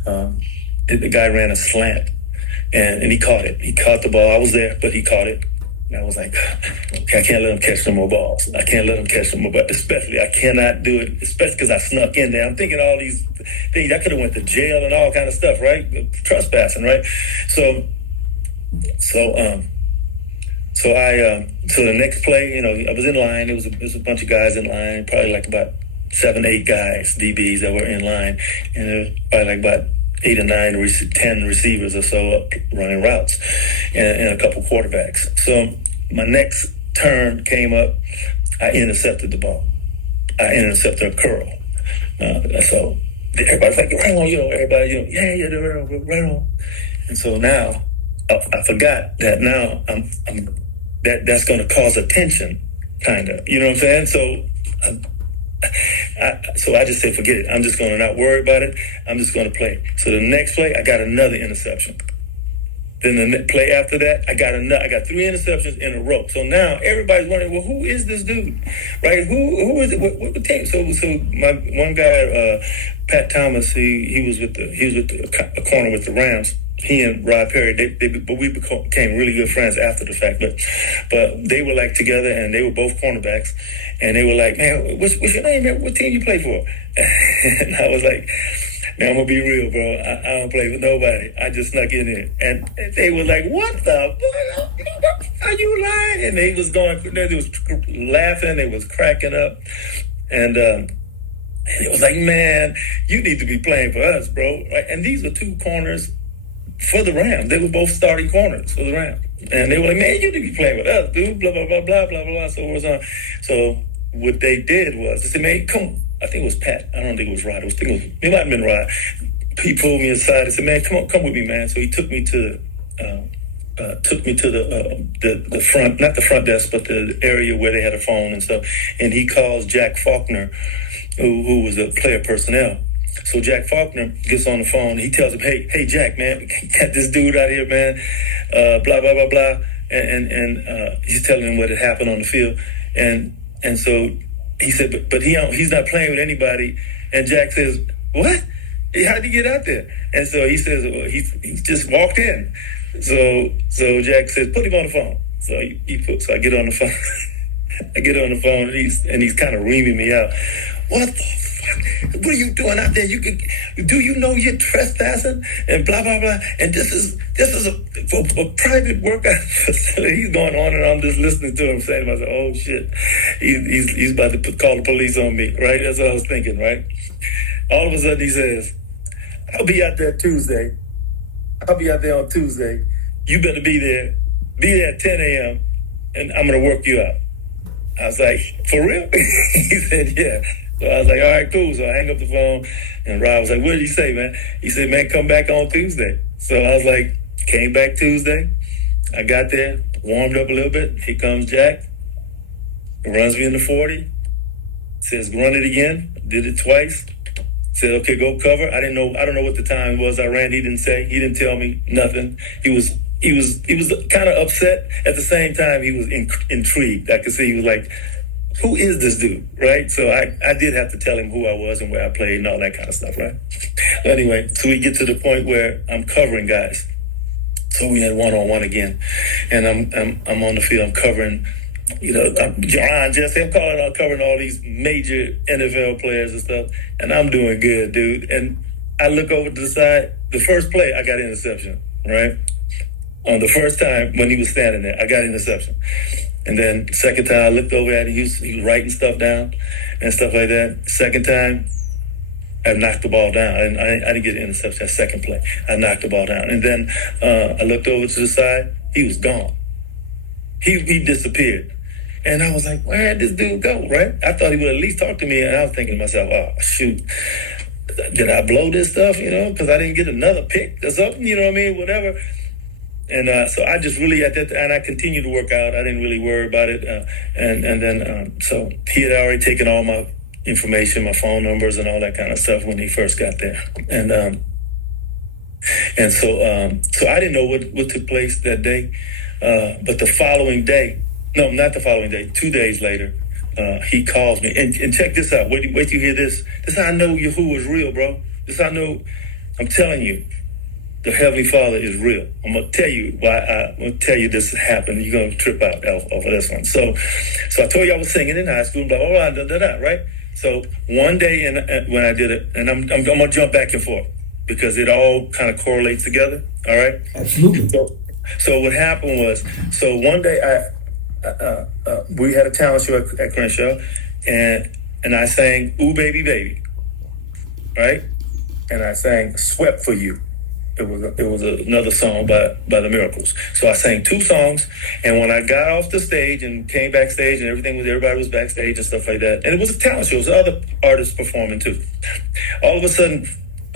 The guy ran a slant, and he caught it. He caught the ball. I was there, but he caught it. And I was like, okay, I can't let him catch no more balls. I can't let him catch no more balls. Especially, I cannot do it, especially because I snuck in there. I'm thinking all these things. I could have went to jail and all kind of stuff, right? Trespassing, right? So the next play, I was in line. There was a bunch of guys in line, probably like about 7, 8 guys, DBs that were in line, and there was probably like about 8 or 9, 10 receivers or so up running routes, and a couple quarterbacks. So my next turn came up. I intercepted the ball. I intercepted a curl. So everybody's like, right on, everybody, yeah, right on. And so now I forgot that now that's going to cause attention, kind of. You know what I'm saying? So I just said, forget it. I'm just going to not worry about it. I'm just going to play. So the next play, I got another interception. Then the play after that, I got 3 interceptions in a row. So now everybody's wondering, well, who is this dude, right? Who is it? What team? So my one guy, Pat Thomas, he was with the corner with the Rams. He and Rod Perry, but we became really good friends after the fact. But they were like together, and they were both cornerbacks, and they were like, man, what's your name, man? What team you play for? And I was like, man, I'm gonna be real, bro. I don't play with nobody. I just snuck in there, and they were like, what the fuck? Are you lying? And they was laughing, they was cracking up, and it was like, man, you need to be playing for us, bro. Right? And these were 2 corners for the Rams. They were both starting corners for the Rams. And they were like, man, you need to be playing with us, dude, blah, blah, blah, blah, blah, blah. So what they did was, they said, man, come. I think it was Pat. I don't think it was Rod. It might have been Rod. He pulled me aside and said, man, come with me, man. So he took me to the front, not the front desk, but the area where they had a phone and stuff. And he calls Jack Faulkner, who was a player personnel. So Jack Faulkner gets on the phone. He tells him, hey, Jack, man, got this dude out here, man, blah, blah, blah, blah. And he's telling him what had happened on the field. And so he said, but he's not playing with anybody. And Jack says, what? How'd he get out there? And so he says, well, he just walked in. So Jack says, put him on the phone. So I get on the phone. I get on the phone, and he's kind of reaming me out. What the fuck? What are you doing out there? Do you know you're trespassing? And blah, blah, blah. And this is a private workout facility. He's going on, and I'm just listening to him saying to myself, oh shit, he's about to call the police on me, right? That's what I was thinking, right? All of a sudden he says, I'll be out there Tuesday. I'll be out there on Tuesday. You better be there. Be there at 10 a.m. and I'm going to work you out. I was like, for real? He said, yeah. So I was like, all right, cool. So I hang up the phone, and Rob was like, what did you say, man? He said, man, come back on Tuesday. So I was like, came back Tuesday. I got there, warmed up a little bit. Here comes Jack. Runs me in the 40. Says, run it again. Did it twice. Said, okay, go cover. I don't know what the time was I ran. He didn't say. He didn't tell me nothing. He was kind of upset. At the same time, he was intrigued. I could see he was like, who is this dude, right? So I did have to tell him who I was and where I played and all that kind of stuff, right? Anyway, so we get to the point where I'm covering guys. So we had one-on-one again. And I'm on the field. I'm covering, John Jesse. I'm covering all these major NFL players and stuff. And I'm doing good, dude. And I look over to the side. The first play, I got interception, right? On the first time when he was standing there, I got interception. And then second time I looked over at him, he was writing stuff down and stuff like that. Second time, I knocked the ball down. I didn't get an interception that second play. I knocked the ball down. And then I looked over to the side. He was gone. He disappeared. And I was like, where did this dude go, right? I thought he would at least talk to me. And I was thinking to myself, oh, shoot. Did I blow this stuff, because I didn't get another pick or something, you know what I mean? Whatever. And so I just really, and I continued to work out. I didn't really worry about it. And then, so he had already taken all my information, my phone numbers and all that kind of stuff when he first got there. And so I didn't know what took place that day. But the following day, no, not the following day, 2 days later, he calls me. And check this out. Wait till you hear this. This is how I know Yahuwah is real, bro. This is how I know, I'm telling you, the Heavenly Father is real. I'm going to tell you why. I'm going to tell you this happened. You're going to trip out off of this one. So I told you I was singing in high school, blah, blah, blah, right? So one day when I did it, and I'm going to jump back and forth because it all kind of correlates together, all right? Absolutely. So what happened was, so one day we had a talent show at Crenshaw, and I sang "Ooh Baby Baby," right? And I sang "Swept for You." It was another song by the Miracles. So I sang 2 songs, and when I got off the stage and came backstage, and everybody was backstage and stuff like that, and it was a talent show. There was other artists performing too. All of a sudden,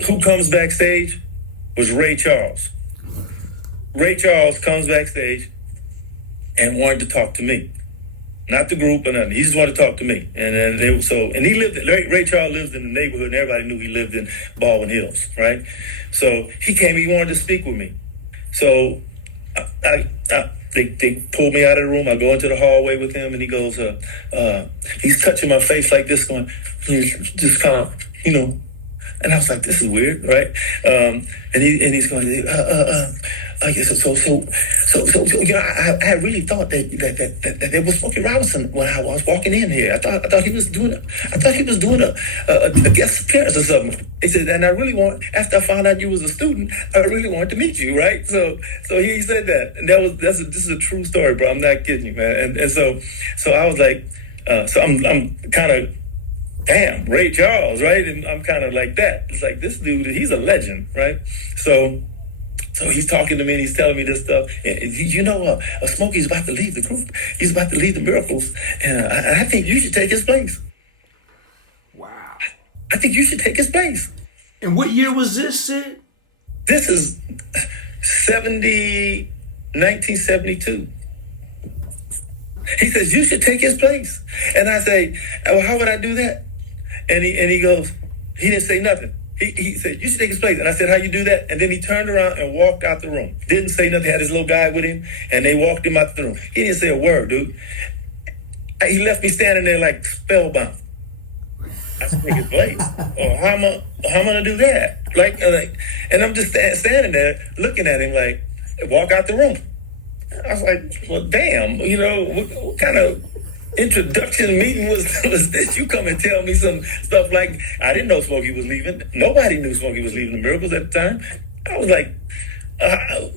who comes backstage was Ray Charles. Ray Charles comes backstage and wanted to talk to me, not the group or nothing. He just wanted to talk to me, and he lived. Ray Charles lives in the neighborhood, and everybody knew he lived in Baldwin Hills, right? So he came. He wanted to speak with me. So they pulled me out of the room. I go into the hallway with him, and he goes, he's touching my face like this, going, just kind of, And I was like, this is weird, right? And he's going, I really thought that there was Smokey Robinson when I was walking in here. I thought he was doing a guest appearance or something. He said, and after I found out you was a student, I really wanted to meet you, right? So he said that, and this is a true story, bro. I'm not kidding you, man. And so I was like, so I'm kind of. Damn, Ray Charles, right? And I'm kind of like that. It's like, this dude, he's a legend, right? So he's talking to me and he's telling me this stuff. And Smokey's about to leave the group. He's about to leave the Miracles. And I think you should take his place. Wow. I think you should take his place. And what year was this, Sid? This is 1972. He says, you should take his place. And I say, well, how would I do that? And he goes, he didn't say nothing. He said, you should take his place. And I said, how you do that? And then he turned around and walked out the room. Didn't say nothing. Had his little guy with him. And they walked him out the room. He didn't say a word, dude. He left me standing there like spellbound. I should take his place. Oh, how am I going to do that? And I'm just standing there looking at him like, walk out the room. I was like, well, damn, what kind of introduction meeting was this? You come and tell me some stuff like, I didn't know Smokey was leaving. Nobody knew Smokey was leaving the Miracles at the time. I was like,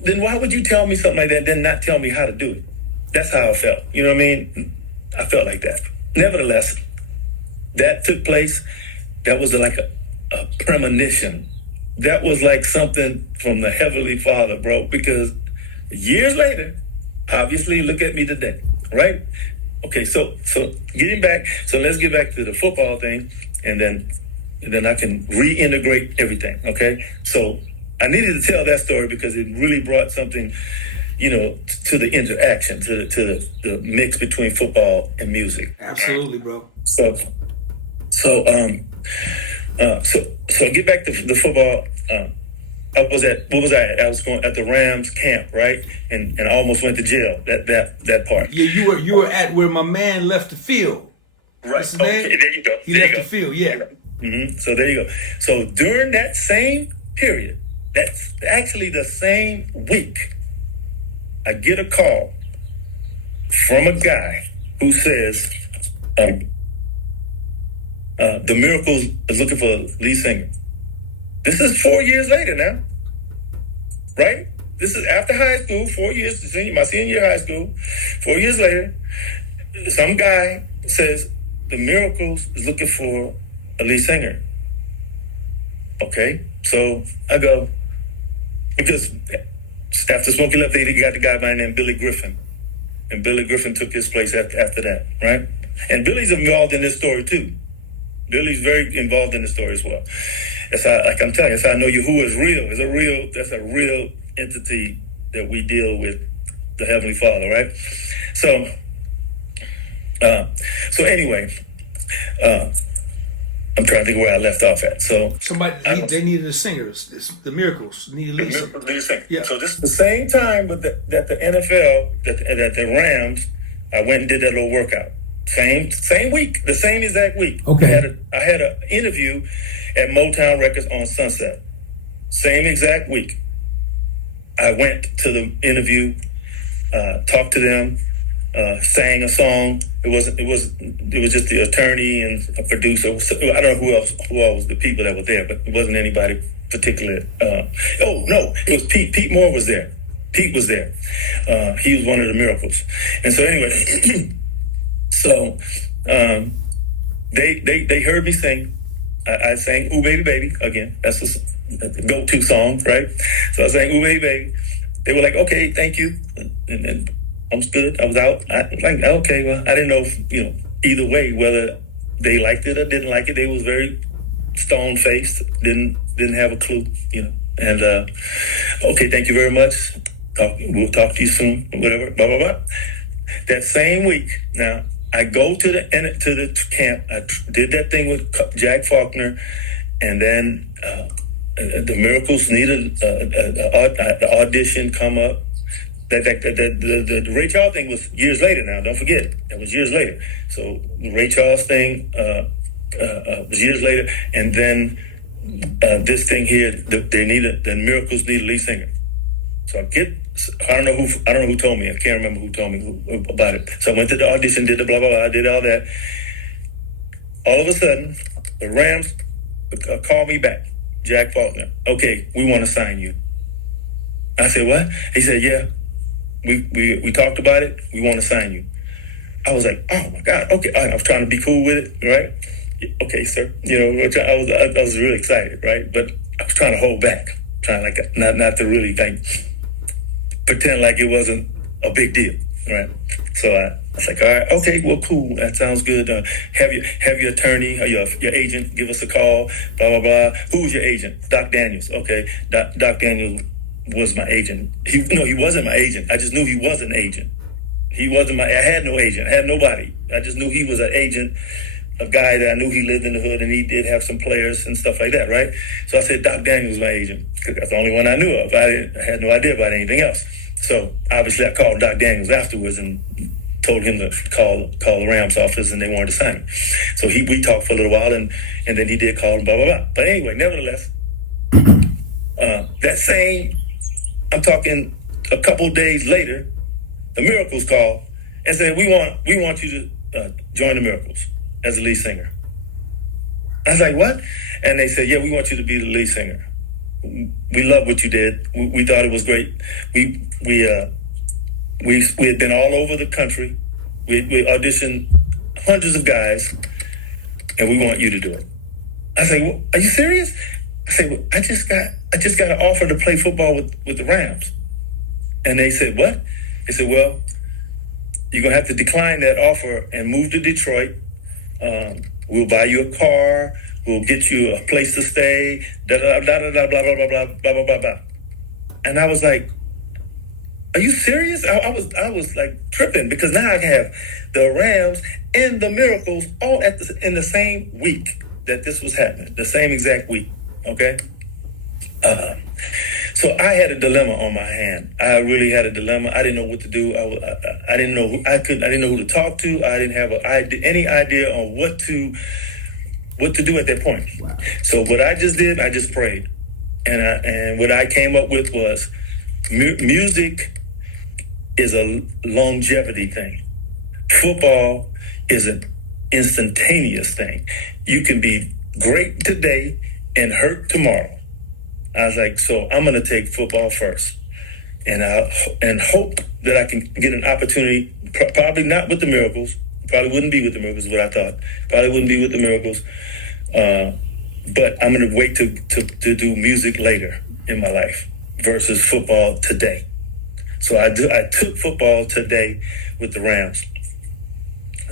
then why would you tell me something like that, then not tell me how to do it? That's how I felt. You know what I mean? I felt like that. Nevertheless, that took place. That was like a premonition. That was like something from the Heavenly Father, bro, because years later, obviously, look at me today, right? Okay, so getting back, so let's get back to the football thing, and then I can reintegrate everything, okay? So I needed to tell that story because it really brought something, to the interaction, to the mix between football and music. Absolutely, bro. So get back to the football. I was going at the Rams camp, right? And I almost went to jail, that part. Yeah, you were at where my man left the field. Right. Okay, there you go. He left the field, yeah. Mm-hmm. So there you go. So during that same period, that's actually the same week, I get a call from a guy who says, the Miracles is looking for a lead singer. This is 4 years later now, right? This is after high school, 4 years, my senior year of high school. 4 years later, some guy says, the Miracles is looking for a lead singer. Okay, so I go, because after Smokey left, they got the guy by the name Billy Griffin. And Billy Griffin took his place after that, right? And Billy's involved in this story too. Billy's very involved in the story as well. Like I'm telling you, that's how I know Yahuwah is real. That's a real entity that we deal with, the Heavenly Father, right? So anyway, I'm trying to think where I left off at. So they needed a singer. The Miracles needed a singer. Yeah. So this is the same time that the NFL, that the Rams, I went and did that little workout. Same week, the same exact week. Okay. I had an interview at Motown Records on Sunset. Same exact week. I went to the interview, talked to them, sang a song. It was just the attorney and a producer. I don't know who else was the people that were there, but it wasn't anybody particular. It was Pete. Pete Moore was there. Pete was there. He was one of the Miracles. And so anyway, they heard me sing. I sang "Ooh Baby Baby" again. That's the go-to song, right? So I sang "Ooh Baby Baby." They were like, "Okay, thank you," and I was good. I was out. Okay, well, I didn't know if, either way, whether they liked it or didn't like it. They was very stone-faced, didn't have a clue, And okay, thank you very much. We'll talk to you soon. Whatever. Blah blah blah. That same week, now I go to the camp. I did that thing with Jack Faulkner, and then the Miracles needed the audition come up. The Ray Charles thing was years later now. Don't forget, that was years later. So the Ray Charles thing was years later, and then this thing here, the Miracles need a lead singer. So I don't know who told me. I can't remember who told me about it. So I went to the audition, did the blah blah blah, I did all that. All of a sudden, the Rams called me back. Jack Faulkner. Okay, we want to sign you. I said, what? He said, yeah. We talked about it. We want to sign you. I was like, oh my God. Okay, I was trying to be cool with it, right? Okay, sir. I was really excited, right? But I was trying to hold back, trying not to really pretend like it wasn't a big deal, right? So I was like, all right, okay, well, cool. That sounds good. Have your attorney or your agent give us a call. Blah blah blah. Who's your agent? Doc Daniels. Okay, Doc Daniels was my agent. He wasn't my agent. I just knew he was an agent. He wasn't I had no agent. I had nobody. I just knew he was an agent, a guy that I knew he lived in the hood and he did have some players and stuff like that, right? So I said, Doc Daniels was my agent because that's the only one I knew of. I had no idea about anything else. So obviously I called Doc Daniels afterwards and told him to call the Rams office and they wanted to sign him. So we talked for a little while and then he did call and blah, blah, blah. But anyway, nevertheless, that same, I'm talking a couple days later, the Miracles called and said, we want you to join the Miracles as a lead singer. I was like, what? And they said, yeah, we want you to be the lead singer. We love what you did. We thought it was great. We had been all over the country. We auditioned hundreds of guys, and we want you to do it. I said, well, are you serious? I said, well, I just got an offer to play football with the Rams. And they said, what? They said, well, you're gonna have to decline that offer and move to Detroit. We'll buy you a car. We'll get you a place to stay. Da da da da da blah blah blah blah blah blah blah blah. And I was like, "Are you serious?" I was like tripping because now I have the Rams and the Miracles all in the same week that this was happening, the same exact week. Okay. So I had a dilemma on my hand. I really had a dilemma. I didn't know what to do. I didn't know who I didn't know who to talk to. I didn't have any idea on what to do at that point. Wow. So what I just did, I just prayed, and what I came up with was music is a longevity thing. Football is an instantaneous thing. You can be great today and hurt tomorrow. I was like, so I'm going to take football first, and hope that I can get an opportunity. Probably not with the Miracles. Probably wouldn't be with the Miracles. Is what I thought. Probably wouldn't be with the Miracles. but I'm going to wait to do music later in my life versus football today. So I took football today with the Rams,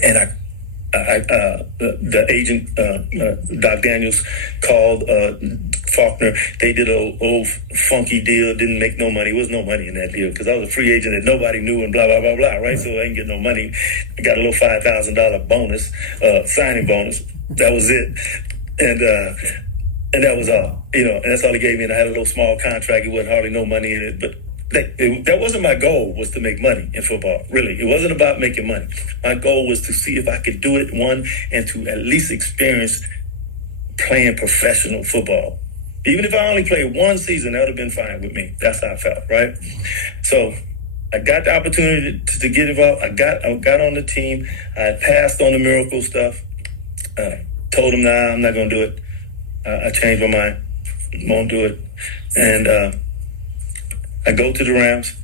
and the agent Doc Daniels called Faulkner. They did a old funky deal. Didn't make no money. There was no money in that deal because I was a free agent that nobody knew and blah blah blah blah. Right, so I didn't get no money. I got a little $5,000 bonus, signing bonus. That was it, and that was all. And that's all he gave me. And I had a little small contract. It wasn't hardly no money in it, but. That wasn't my goal, was to make money in football. Really, it wasn't about making money. My goal was to see if I could do it, one, and to at least experience playing professional football. Even if I only played one season, that would have been fine with me. That's how I felt, right? So I got the opportunity to get involved. I got on the team. I passed on the miracle stuff. Told him, nah, I'm not going to do it. I changed my mind. Won't do it. And I go to the Rams.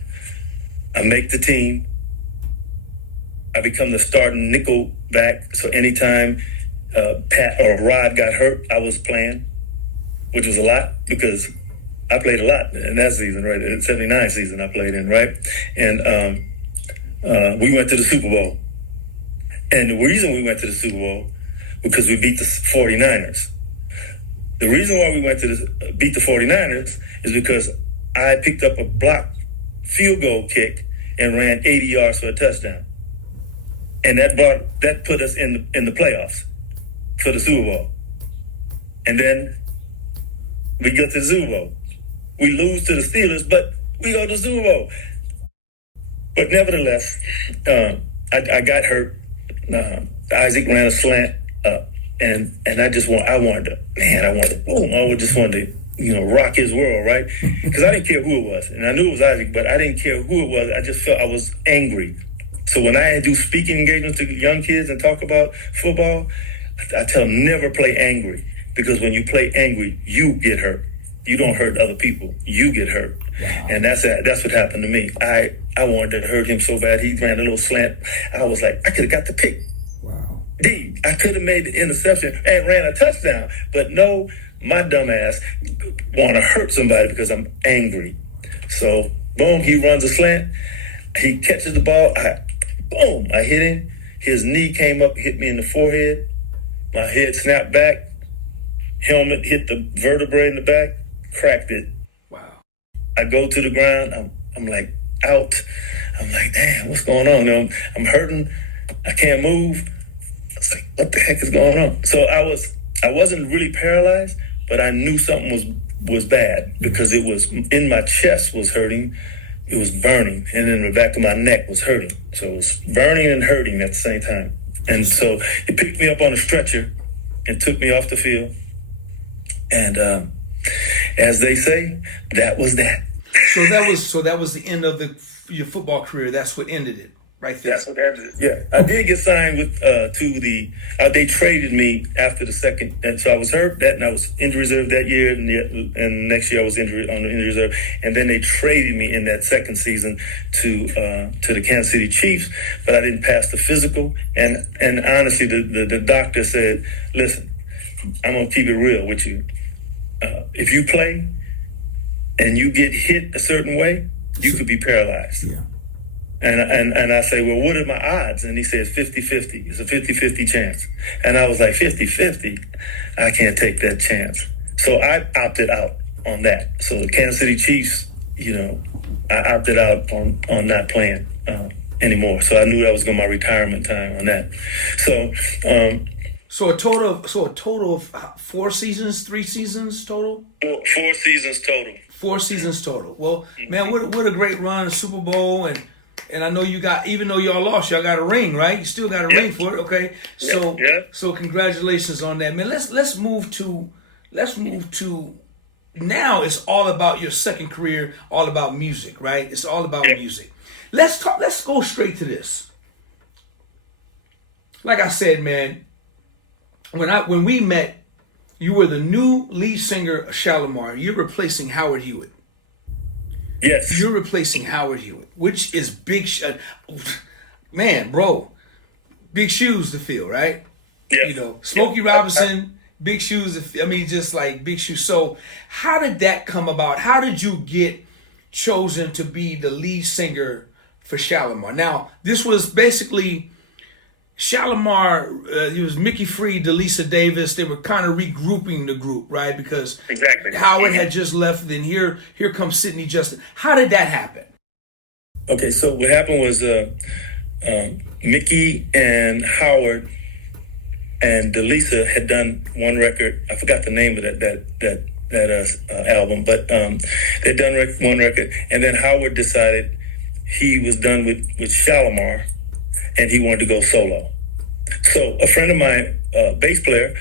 I make the team. I become the starting nickel back. So anytime Pat or Rod got hurt, I was playing, which was a lot because I played a lot in that season, right? The 79 season I played in, right? And we went to the Super Bowl. And the reason we went to the Super Bowl because we beat the 49ers. The reason why we went to beat the 49ers is because I picked up a blocked field goal kick and ran 80 yards for a touchdown. And that put us in the playoffs for the Super Bowl. And then we get to the Super Bowl. We lose to the Steelers, but we go to the Super Bowl. But nevertheless, I got hurt. Isaac ran a slant, and I wanted to boom. I just wanted to rock his world, right? Because I didn't care who it was. And I knew it was Isaac, but I didn't care who it was. I just felt I was angry. So when I do speaking engagements to young kids and talk about football, I tell them never play angry. Because when you play angry, you get hurt. You don't hurt other people. You get hurt. Wow. And that's what happened to me. I wanted to hurt him so bad. He ran a little slant. I was like, I could have got the pick. Wow. I could have made the interception and ran a touchdown. But no, my dumb ass want to hurt somebody because I'm angry. So, boom, he runs a slant. He catches the ball. I hit him. His knee came up, hit me in the forehead. My head snapped back. Helmet hit the vertebrae in the back, cracked it. Wow. I go to the ground. I'm like out. I'm like, damn, what's going on? I'm hurting. I can't move. I was like, what the heck is going on? So I wasn't really paralyzed, but I knew something was bad because it was in my chest was hurting. It was burning, and then the back of my neck was hurting. So it was burning and hurting at the same time. And so he picked me up on a stretcher and took me off the field. And as they say, that was that. So that was the end of your football career. That's what ended it, right there. That's what ended it. Yeah, I did get signed with they traded me after the second, and so I was hurt and I was injury reserve that year, and next year I was on the injury reserve, and then they traded me in that second season to the Kansas City Chiefs, but I didn't pass the physical, and honestly, the doctor said, listen, I'm gonna keep it real with you. If you play and you get hit a certain way, you could be paralyzed. Yeah. And I say, well, what are my odds? And he says 50-50. It's a 50-50 chance. And I was like, 50-50? I can't take that chance. So I opted out on that. So the Kansas City Chiefs, I opted out on not playing anymore. So I knew that was going to be my retirement time on that. So a total of 4 seasons, 3 seasons total? 4 seasons total. 4 seasons total. Well, man, what a great run, Super Bowl, and I know you got, even though y'all lost, y'all got a ring, right? You still got a ring for it, okay? So so congratulations on that, man. Let's move to now. It's all about your second career, all about music, right? It's all about music. Let's go straight to this. Like I said, man, when we met, you were the new lead singer of Shalimar. You're replacing Howard Hewitt. Yes. You're replacing Howard Hewitt, which is big. Man, bro, big shoes to fill, right? Yeah. Smokey Robinson Big shoes. I mean, just like big shoes. So, how did that come about? How did you get chosen to be the lead singer for Shalimar? Now, this was basically Shalimar. It was Mickey Free, Delisa Davis. They were kind of regrouping the group, right? Because Exactly. Howard had just left. Then here comes Sidney Justin. How did that happen? Okay, so what happened was Mickey and Howard and Delisa had done one record. I forgot the name of that album, but they'd done one record, and then Howard decided he was done with Shalimar, and he wanted to go solo. So a friend of mine, bass player,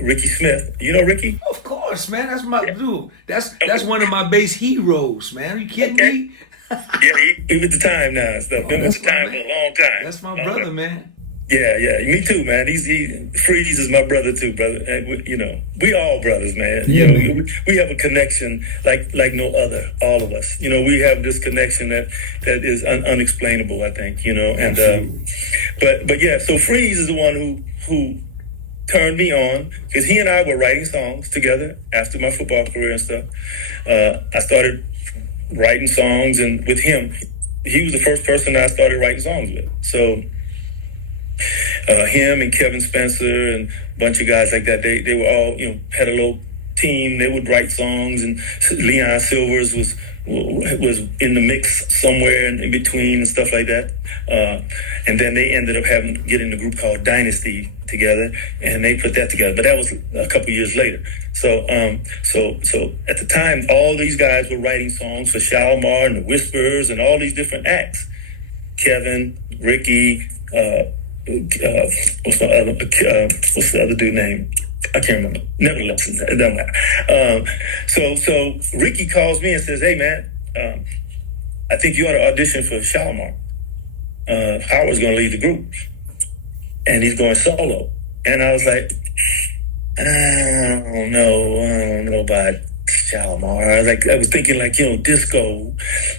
Ricky Smith. You know Ricky? Of course, man. That's my dude. That's one of my bass heroes, man. Are you kidding me? Yeah, he was the time now and stuff. Been with the time for a long time. That's my brother, man. Yeah, me too, man. Freeze is my brother too, brother. And you know, we all brothers, man. Yeah, you know, we have a connection like no other. All of us, you know, we have this connection that is unexplainable. I think, you know, and but yeah. So Freeze is the one who turned me on because he and I were writing songs together after my football career and stuff. I started writing songs, and with him, he was the first person I started writing songs with. So. Him and Kevin Spencer and a bunch of guys like that, they were all, you know, had a little team. They would write songs, and Leon Silvers was in the mix somewhere in between and stuff like that. And then they ended up getting a group called Dynasty together, and they put that together. But that was a couple years later. So at the time, all these guys were writing songs for Shalimar and the Whispers and all these different acts. Kevin, Ricky. What's the other dude name? I can't remember. Nevertheless, it doesn't matter. So Ricky calls me and says, "Hey man, I think you ought to audition for Shalimar. Howard's going to lead the group, and he's going solo." And I was like, I don't know about Shalimar. I was thinking like, you know, disco,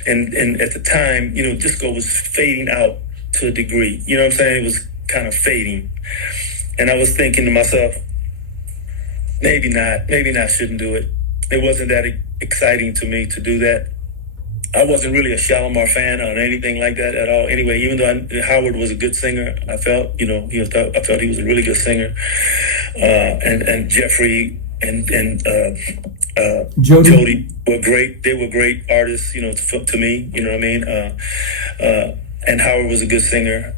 and at the time, you know, disco was fading out to a degree. You know what I'm saying? It was kind of fading. And I was thinking to myself, maybe not, shouldn't do it. It wasn't that exciting to me to do that. I wasn't really a Shalimar fan or anything like that at all. Anyway, even though Howard was a good singer, I felt, you know, I thought he was a really good singer. And Jeffrey and Jody were great. They were great artists, you know, to me, you know what I mean? And Howard was a good singer.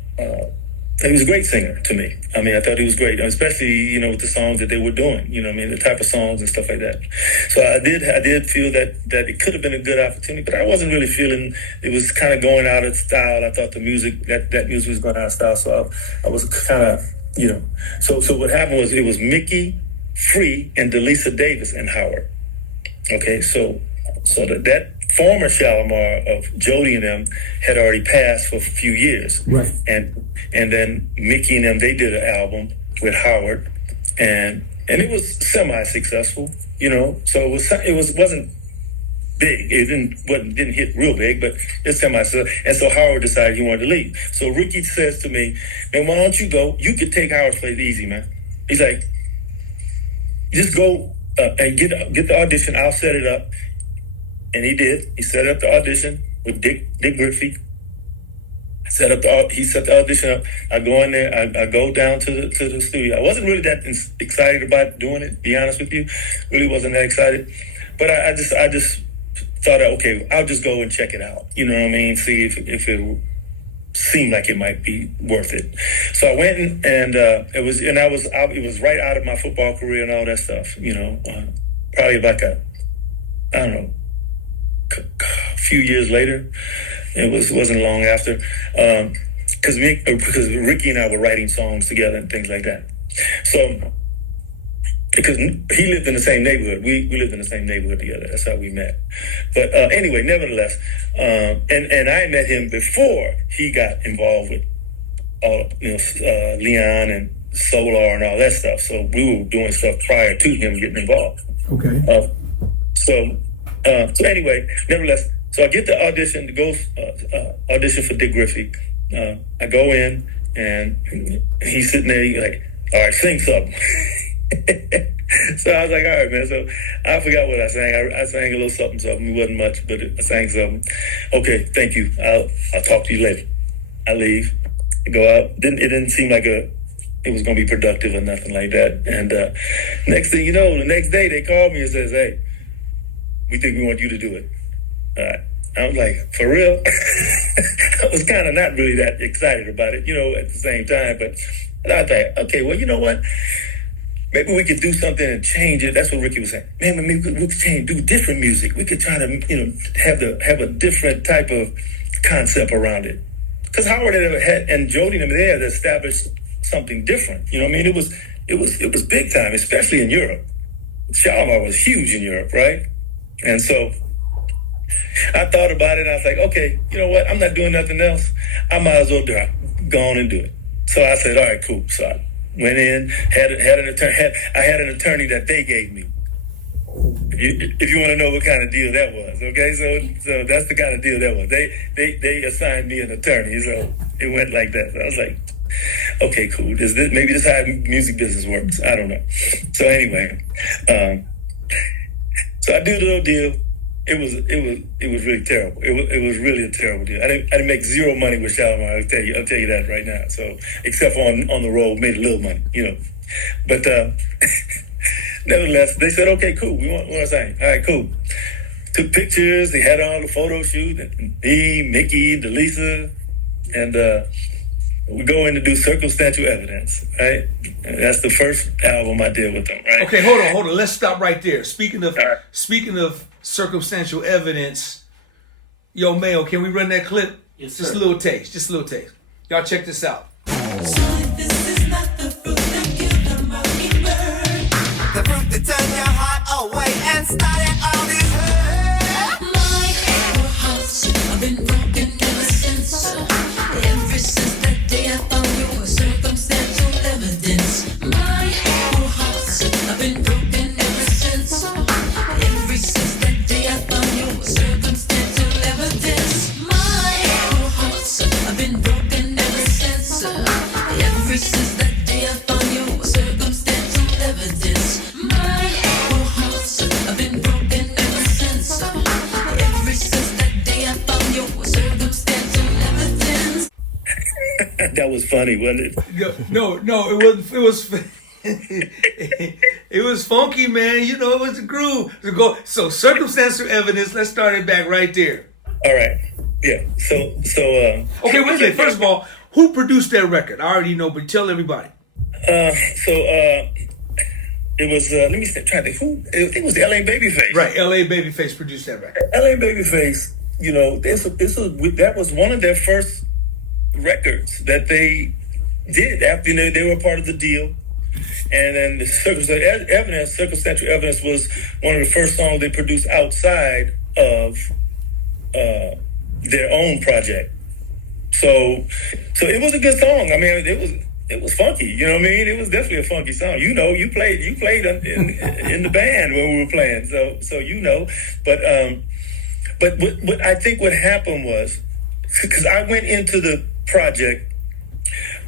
He was a great singer to me. I mean, I thought he was great, especially, you know, with the songs that they were doing, you know what I mean, the type of songs and stuff like that. So I did feel that it could have been a good opportunity, but I wasn't really feeling it was kind of going out of style. I thought the music, that music was going out of style, so I was kind of, you know. So what happened was it was Mickey, Free, and Delisa Davis and Howard. Okay, so that former Shalimar of Jody and them had already passed for a few years. Right. And then Mickey and them, they did an album with Howard, and it was semi-successful, you know. So it wasn't big. It didn't hit real big, but it's semi-successful. And so Howard decided he wanted to leave. So Ricky says to me, "Man, why don't you go? You could take Howard's place easy, man." He's like, "Just go and get the audition. I'll set it up." And he did. He set up the audition with Dick Griffey. He set the audition up. I go in there. I go down to the studio. I wasn't really that excited about doing it, to be honest with you. Really wasn't that excited. But I just thought, okay, I'll just go and check it out. You know what I mean? See if it seemed like it might be worth it. So I went and it was right out of my football career and all that stuff. You know, probably like I don't know. A few years later, it wasn't long after, because Ricky and I were writing songs together and things like that. So because he lived in the same neighborhood, we lived in the same neighborhood together. That's how we met. But anyway, nevertheless, and I met him before he got involved with Leon and Solar and all that stuff. So we were doing stuff prior to him getting involved. Okay. So anyway, nevertheless, so I get the audition to go audition for Dick Griffey. I go in and he's sitting there, he's like, "All right, sing something." So I was like, all right, man. So I forgot what I sang. I sang a little something, something. It wasn't much, but I sang something. Okay, thank you. I'll talk to you later. I leave, go out. It didn't seem like it was going to be productive or nothing like that. And next thing you know, the next day they called me and says, hey, we think we want you to do it. All right. I was like, for real? I was kind of not really that excited about it, at the same time. But I thought, okay, well, you know what? Maybe we could do something and change it. That's what Ricky was saying. Man, maybe we could change, do different music. We could try to, have a different type of concept around it. Because Howard and Jody and them there had established something different. You know what I mean? It was big time, especially in Europe. Shalimar was huge in Europe, right? And so I thought about it, and I was like, okay, you know what? I'm not doing nothing else. I might as well go on and do it. So I said, all right, cool. So I went in, had an attorney. I had an attorney that they gave me. If you want to know what kind of deal that was, okay? So that's the kind of deal that was. They assigned me an attorney, so it went like that. So I was like, okay, cool. Maybe this is how music business works. I don't know. So anyway, so I do the little deal. It was really terrible. It was really a terrible deal. I didn't make zero money with Shalimar. I'll tell you that right now. So except for on the road, made a little money, But nevertheless, they said, okay, cool. We want to sing. All right, cool. Took pictures. They had all the photo shoot. Me, Mickey, Delisa, and we go in to do Circumstantial Evidence. Right. And that's the first album I did with them. Right. Okay, hold on. Let's stop right there. Speaking of Circumstantial Evidence, yo, Mayo, can we run that clip? Yes, sir. Just a little taste. Y'all check this out. The fruit that turned your heart away and started all this hurt. My heart's been broken ever since that day I found you with circumstantial evidence. My heart's been broken ever since that day I found you with circumstantial evidence. My heart's been broken ever since that day I found you with circumstantial evidence. My heart's been broken ever since that day I found you with circumstantial evidence. That was funny, wasn't it? No, it was it was funky, man. It was a groove. So Circumstantial Evidence. Let's start it back right there. All right. Yeah. So. Okay, wait a minute. First of all, who produced that record? I already know, but tell everybody. It was. Let me try to think. Who? I think it was the L.A. Babyface. Right, L.A. Babyface produced that record. L.A. Babyface. That was one of their first records that they did after they were part of the deal. And then the Circumstantial Evidence was one of the first songs they produced outside of their own project. So it was a good song. I mean, it was funky. You know what I mean? It was definitely a funky song. You played in the band when we were playing. So but what I think what happened was, because I went into the project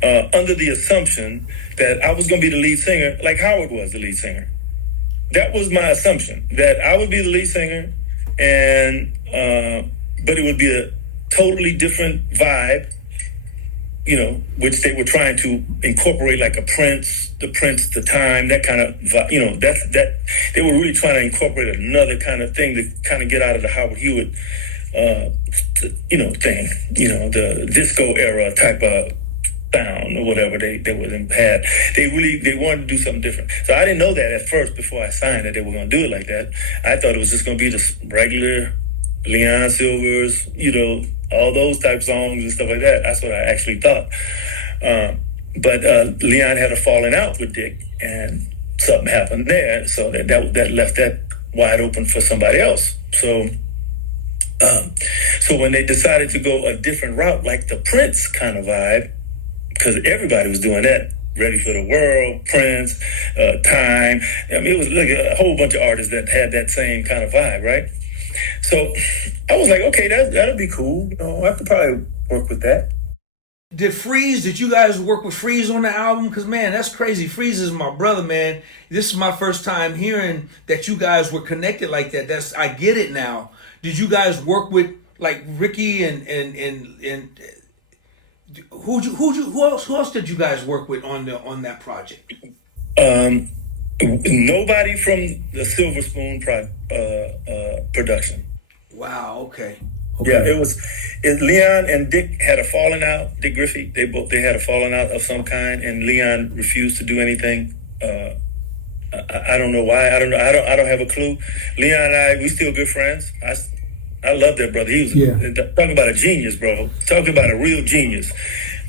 under the assumption that I was going to be the lead singer, like Howard was the lead singer. That was my assumption, that I would be the lead singer, and but it would be a totally different vibe, which they were trying to incorporate, like the time, that kind of vibe, that they were really trying to incorporate another kind of thing to kind of get out of the Howard Hewitt thing, the disco era type of sound or whatever they had. They wanted to do something different. So I didn't know that at first before I signed that they were going to do it like that. I thought it was just going to be just regular Leon Silvers, all those type songs and stuff like that. That's what I actually thought. But Leon had a falling out with Dick, and something happened there. So that left that wide open for somebody else. So when they decided to go a different route, like the Prince kind of vibe, because everybody was doing that, Ready for the World, Prince, Time. I mean, it was like a whole bunch of artists that had that same kind of vibe, right? So I was like, okay, that'll be cool. I could probably work with that. Did you guys work with Freeze on the album? Because, man, that's crazy. Freeze is my brother, man. This is my first time hearing that you guys were connected like that. I get it now. Did you guys work with like Ricky and who else did you guys work with on that project? Nobody from the Silver Spoon production. Wow. Okay. Yeah, Leon and Dick had a falling out. Dick Griffey, they had a falling out of some kind, and Leon refused to do anything. I don't know why. I don't have a clue. Leon and I, we still good friends. I love that brother. He was talking about a genius, bro. Talking about a real genius.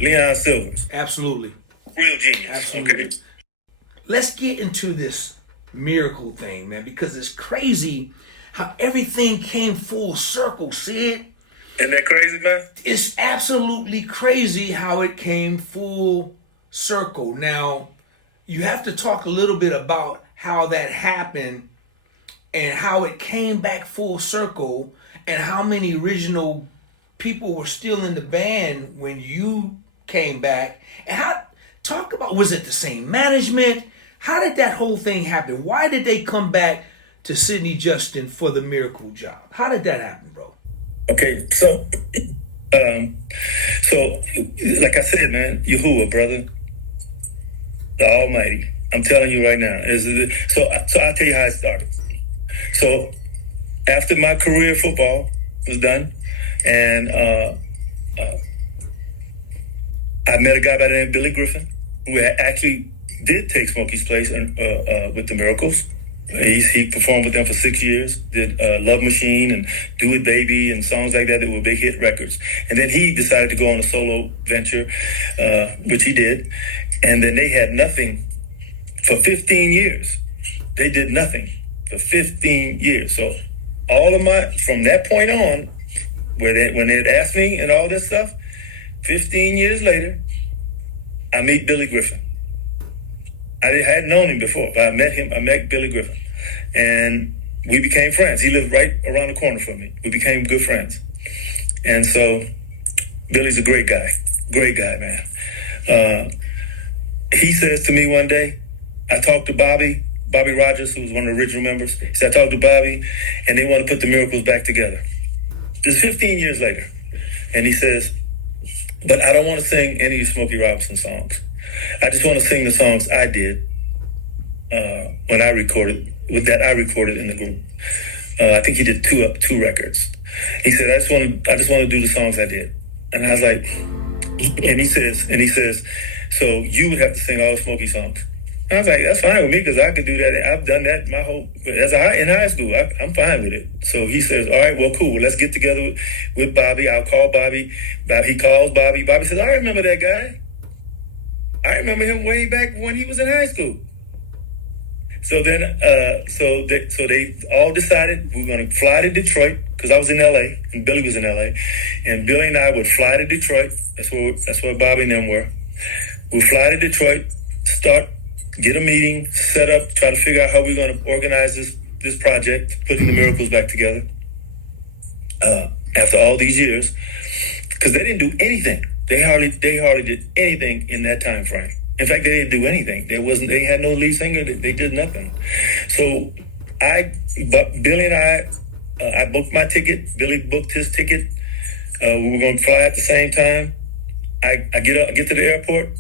Leon Silvers. Absolutely. Real genius. Absolutely. Okay. Let's get into this miracle thing, man, because it's crazy how everything came full circle, Sid. Isn't that crazy, man? It's absolutely crazy how it came full circle. Now, you have to talk a little bit about how that happened and how it came back full circle and how many original people were still in the band when you came back. And was it the same management? How did that whole thing happen? Why did they come back to Sidney Justin for the miracle job? How did that happen, bro? Okay, so like I said, man, Yahuwah, brother, the Almighty. I'm telling you right now. So I'll tell you how it started. So after my career football was done, and I met a guy by the name of Billy Griffin, who actually did take Smokey's place with the Miracles. He performed with them for 6 years, did Love Machine and Do It Baby and songs like that were big hit records. And then he decided to go on a solo venture, which he did. And then they had nothing for 15 years. They did nothing for 15 years. So from that point on, when they'd asked me and all this stuff, 15 years later, I meet Billy Griffin. I hadn't known him before, but I met Billy Griffin. And we became friends. He lived right around the corner from me. We became good friends. And so Billy's a great guy, man. He says to me one day, I talked to Bobby Rogers, who was one of the original members. He said, I talked to Bobby, and they want to put the Miracles back together. This is 15 years later. And he says, but I don't want to sing any of Smokey Robinson songs. I just want to sing the songs I did when I recorded in the group. I think he did two records. He said, I just want to do the songs I did. And I was like, and he says, so you would have to sing all the Smokey songs. And I was like, that's fine with me because I could do that. I've done that in high school. I'm fine with it. So he says, all right, well, cool. Let's get together with Bobby. I'll call Bobby. He calls Bobby. Bobby says, I remember that guy. I remember him way back when he was in high school. So then, so they all decided we were going to fly to Detroit because I was in LA and Billy was in LA, and Billy and I would fly to Detroit. That's where Bobby and them were. We'd fly to Detroit, get a meeting, set up, try to figure out how we're going to organize this project, putting the Miracles back together. After all these years, because they didn't do anything. They hardly did anything in that time frame. In fact, they didn't do anything. They had no lead singer. They did nothing. So Billy and I booked my ticket. Billy booked his ticket. We were going to fly at the same time. I get to the airport.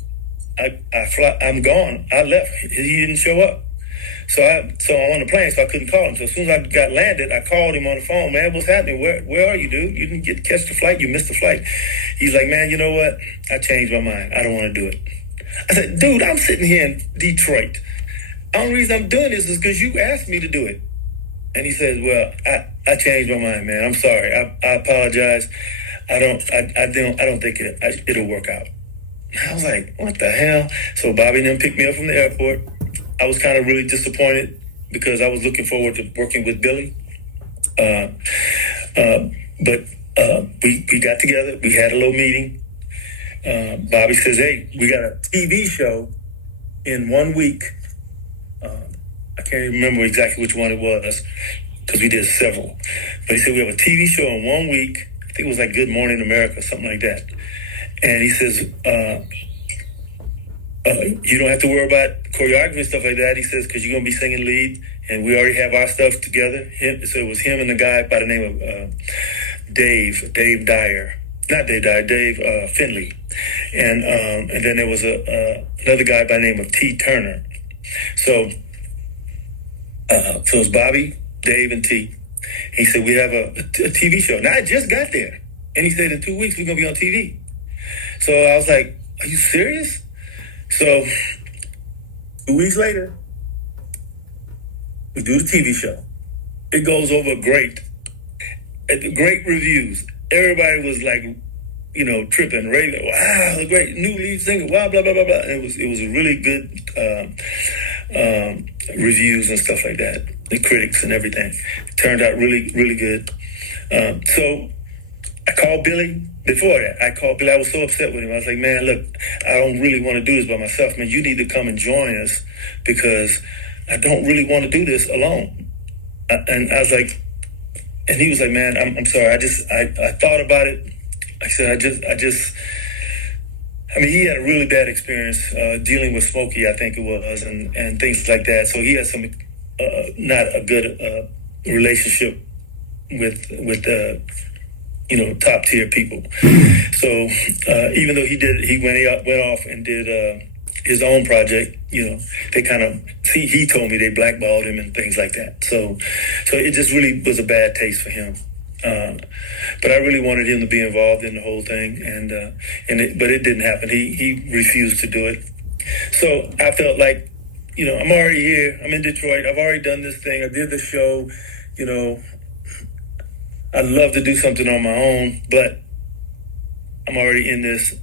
I fly. I'm gone. I left. He didn't show up. So I'm on the plane, so I couldn't call him. So as soon as I got landed, I called him on the phone. Man, what's happening? Where are you, dude? You didn't catch the flight. You missed the flight. He's like, man, you know what? I changed my mind. I don't want to do it. I said, dude, I'm sitting here in Detroit. The only reason I'm doing this is because you asked me to do it. And he says, well, I changed my mind, man. I'm sorry. I apologize. I don't think it'll work out. I was like, what the hell? So Bobby and them picked me up from the airport. I was kind of really disappointed because I was looking forward to working with Billy. But we got together. We had a little meeting. Bobby says, hey, we got a TV show in 1 week. I can't even remember exactly which one it was because we did several. But he said, we have a TV show in 1 week. I think it was like Good Morning America, something like that. And he says, you don't have to worry about choreography and stuff like that. He says, because you're going to be singing lead, and we already have our stuff together. So it was him and the guy by the name of Dave Dyer. Not Dave Dyer, Dave Finley. And then there was another guy by the name of T. Turner. So it's Bobby, Dave, and T. He said, we have a TV show. Now, I just got there. And he said, in 2 weeks, we're going to be on TV. So I was like, are you serious? So 2 weeks later, we do the TV show. It goes over great. Great reviews. Everybody was like, tripping, raving. Wow, great new lead singer. Wow, blah blah blah blah. And it was a really good reviews and stuff like that. The critics and everything. It turned out really really good. So I called Billy. Before that, I called Billy. I was so upset with him. I was like, man, look, I don't really want to do this by myself. Man, you need to come and join us because I don't really want to do this alone. And I was like, and he was like, man, I'm sorry. I thought about it. I said, I mean, he had a really bad experience dealing with Smokey, I think it was, and things like that. So he had some not a good relationship with top tier people. So even though he went off and did his own project, they kind of he told me they blackballed him and things like that. So it just really was a bad taste for him. But I really wanted him to be involved in the whole thing, but it didn't happen. He refused to do it. So I felt like, I'm already here. I'm in Detroit. I've already done this thing. I did the show. I'd love to do something on my own, but I'm already in this.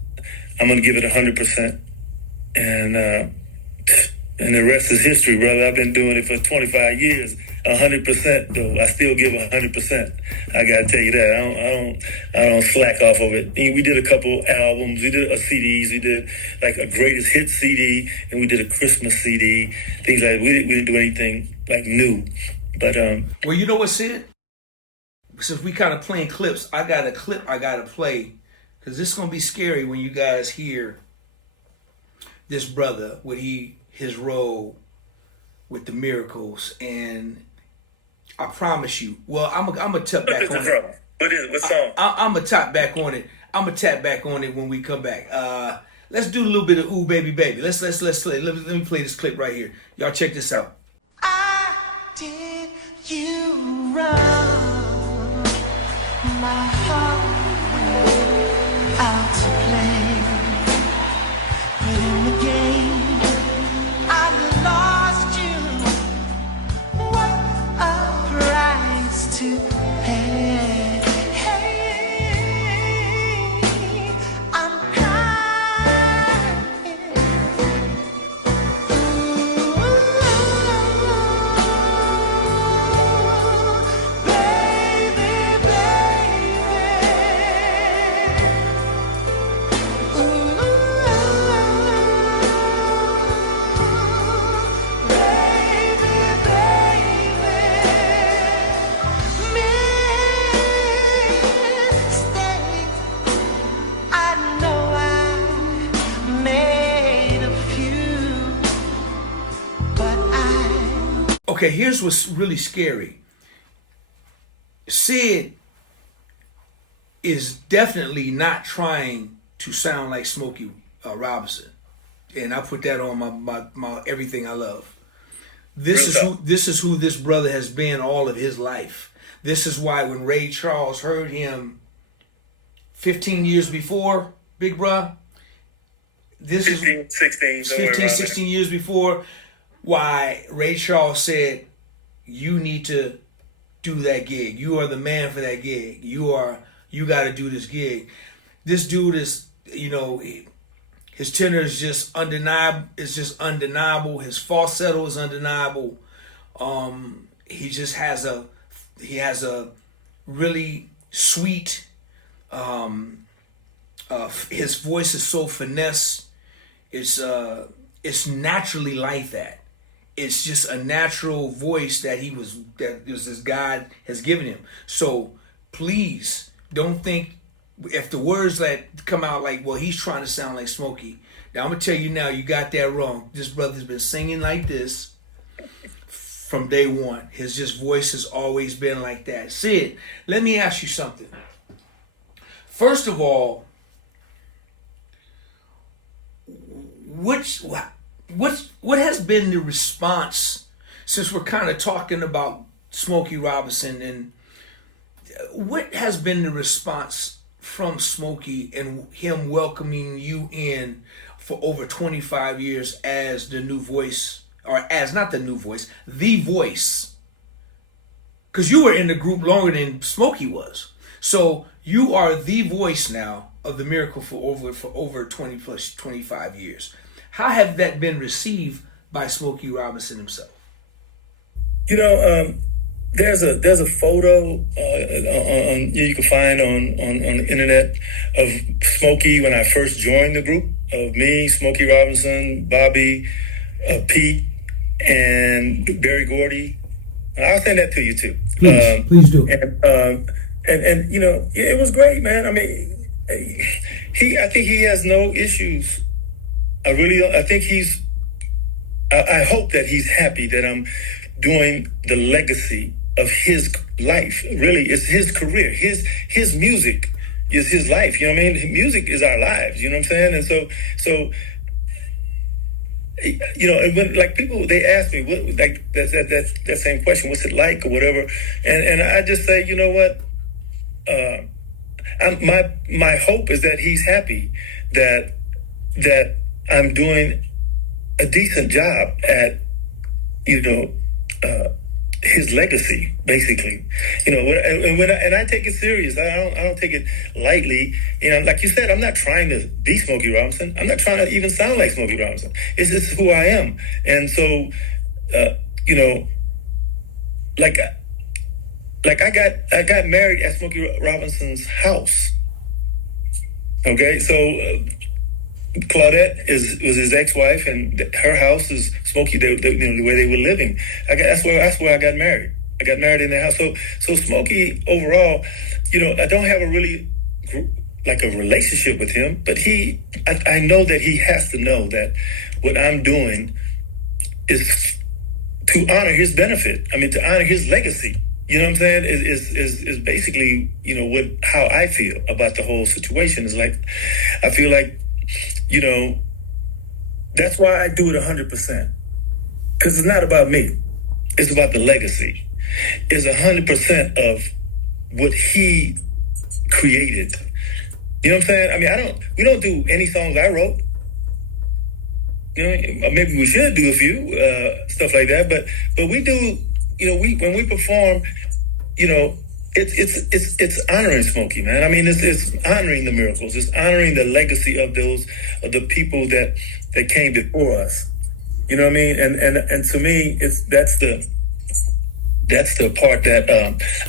I'm going to give it 100%. And the rest is history, brother. I've been doing it for 25 years. 100%, though. I still give 100%. I got to tell you that. I don't slack off of it. We did a couple albums. We did CDs. We did like a greatest hit CD, and we did a Christmas CD. Things like that. We didn't do anything like new. But well, you know what, Sid? Since we kind of playing clips, I got a clip I got to play because this is going to be scary when you guys hear this brother with his role with the Miracles. And I promise you, well, I'm gonna tap back on it. What song? I'm gonna tap back on it. I'm gonna tap back on it when we come back. Let's do a little bit of Ooh Baby Baby. Let's play. Let me play this clip right here. Y'all check this out. I did you wrong. My heart went out to play, but in the game I lost you. What a price to pay. I'm crying. Okay, here's what's really scary. Sid is definitely not trying to sound like Smokey Robinson, and I put that on my everything I love. This is who this brother has been all of his life. This is why when Ray Charles heard him 15 years before, Big Bruh, 16 years before, why Ray Charles said, you need to do that gig. You are the man for that gig. You got to do this gig. This dude is, his tenor is just undeniable. It's just undeniable. His falsetto is undeniable. He just has a really sweet. His voice is so finesse. It's naturally like that. It's just a natural voice that this God has given him. So please don't think if the words that come out like, well, he's trying to sound like Smokey. Now I'm gonna tell you now, you got that wrong. This brother's been singing like this from day one. His just voice has always been like that. Sid, let me ask you something. First of all, what has been the response, since we're kind of talking about Smokey Robinson, and what has been the response from Smokey and him welcoming you in for over 25 years as the new voice, or as not the new voice, the voice? Because you were in the group longer than Smokey was. So you are the voice now of the Miracle for over 20 plus 25 years. How have that been received by Smokey Robinson himself? You know, there's a photo on you can find on the internet of Smokey when I first joined the group, of me, Smokey Robinson, Bobby, Pete, and Barry Gordy. I'll send that to you too. Please do. And you know, it was great, man. I mean, I think he has no issues. I really don't. I think I hope that he's happy that I'm doing the legacy of his life. Really, it's his career. His music is his life. You know what I mean? Music is our lives. You know what I'm saying? And so you know, and when like people they ask me what, like that same question, what's it like or whatever, and I just say, you know what, my hope is that he's happy that I'm doing a decent job at, you know, his legacy, basically. You know, and I take it serious. I don't take it lightly. You know, like you said, I'm not trying to be Smokey Robinson. I'm not trying to even sound like Smokey Robinson. It's just who I am. And so, you know, like I got married at Smokey Robinson's house. Okay, so Claudette was his ex-wife, and her house is Smokey. You know, the way they were living. That's where I got married. I got married in their house. So Smokey overall, you know, I don't have a really like a relationship with him, but I know that he has to know that what I'm doing is to honor his benefit. I mean, to honor his legacy. You know what I'm saying? Is basically, you know, how I feel about the whole situation. Is like, I feel like, you know, that's why I do it 100%. Because it's not about me. It's about the legacy. It's 100% of what he created. You know what I'm saying? I mean, we don't do any songs I wrote. You know, maybe we should do a few, stuff like that, but we do, you know, when we perform, you know, it's honoring Smokey, man. I mean, it's honoring the miracles. It's honoring the legacy of the people that came before us. You know what I mean? And to me, that's the part that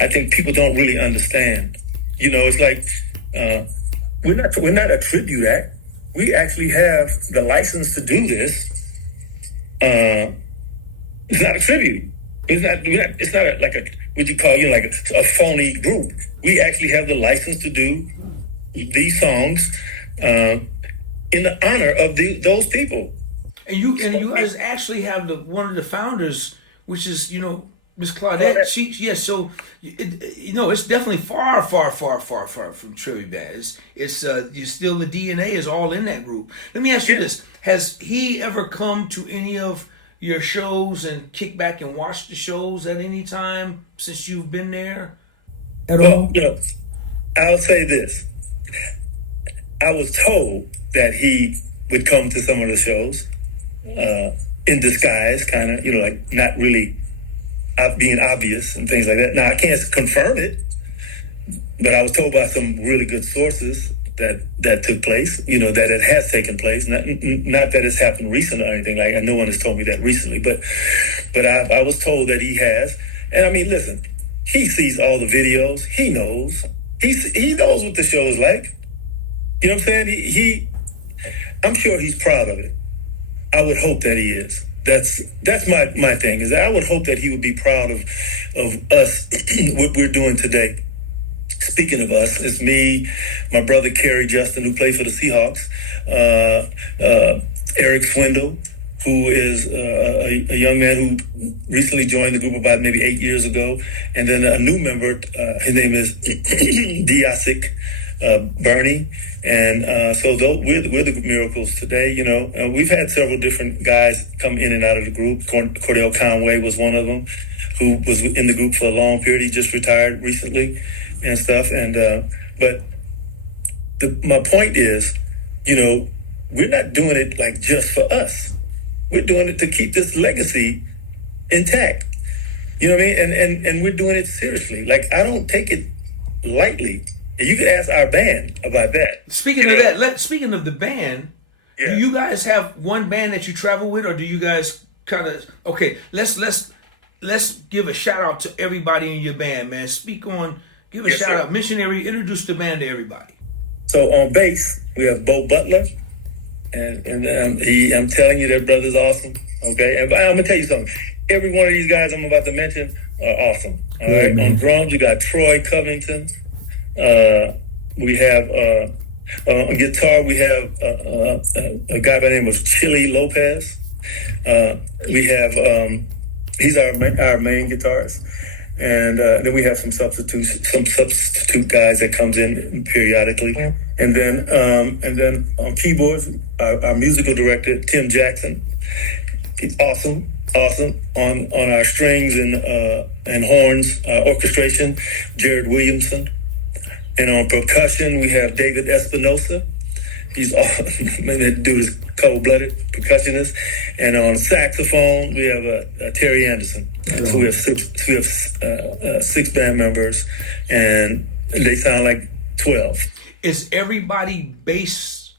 I think people don't really understand. You know, it's like we're not a tribute act. We actually have the license to do this. It's not a tribute. It's not like what you call, you know, like a phony group. We actually have the license to do these songs in the honor of those people. And you guys actually have one of the founders, which is, you know, Miss Claudette. So you know, it's definitely far from Trivia Band. It's you still, the DNA is all in that group. Let me ask you this: has he ever come to any of your shows and kick back and watch the shows at any time since you've been there at all? You know, I'll say this. I was told that he would come to some of the shows in disguise, kind of, you know, like not really being obvious and things like that. Now, I can't confirm it, but I was told by some really good sources that took place, you know, that it has taken place. Not that it's happened recently or anything. Like, no one has told me that recently, but I was told that he has. And I mean, listen, he sees all the videos. He knows. He knows what the show is like. You know what I'm saying? I'm sure he's proud of it. I would hope that he is. That's my thing, is that I would hope that he would be proud of us, what we're doing today. speaking of us, it's me, my brother Kerry Justin, who played for the Seahawks, Eric Swindle, who is a young man who recently joined the group about maybe 8 years ago, and then a new member. His name is Diasic Bernie, and so we're the miracles today. You know, we've had several different guys come in and out of the group. Cordell Conway was one of them, who was in the group for a long period. He just retired recently and stuff. And but my point is, you know, we're not doing it like just for us. We're doing it to keep this legacy intact. You know what I mean? And we're doing it seriously. Like, I don't take it lightly. You could ask our band about that. Speaking of that, speaking of the band, Yeah. do you guys have one band that you travel with, or do you guys kind of let's give a shout out to everybody in your band, man. Give a Yes, shout sir. out. Missionary, introduce the band to everybody. So on bass, we have Bo Butler, and I'm telling you, that brother's awesome. Okay, and I'm gonna tell you something. Every one of these guys I'm about to mention are awesome. All right. man. On drums, you got Troy Covington. We have on guitar, we have a guy by the name of Chili Lopez. We have he's our main guitarist. And then we have some substitute guys that comes in periodically, and then on keyboards, our musical director Tim Jackson, he's awesome. On our strings and horns orchestration, Jared Williamson, and on percussion we have David Espinosa. He's awesome. Man, that dude is cold-blooded percussionist. And on saxophone we have Terry Anderson. So we have six band members, and they sound like 12. Is everybody based?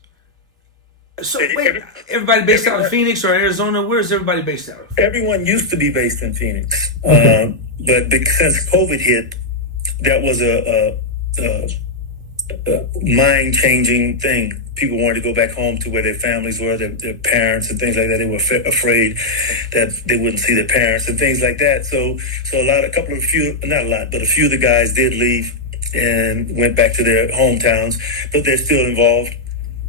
So wait, everybody based out of Phoenix or Arizona? Where is everybody based out of? Everyone used to be based in Phoenix, but since COVID hit, that was a mind-changing thing. People wanted to go back home to where their families were, their parents and things like that. They were afraid that they wouldn't see their parents and things like that. So a few of the guys did leave and went back to their hometowns, but they're still involved.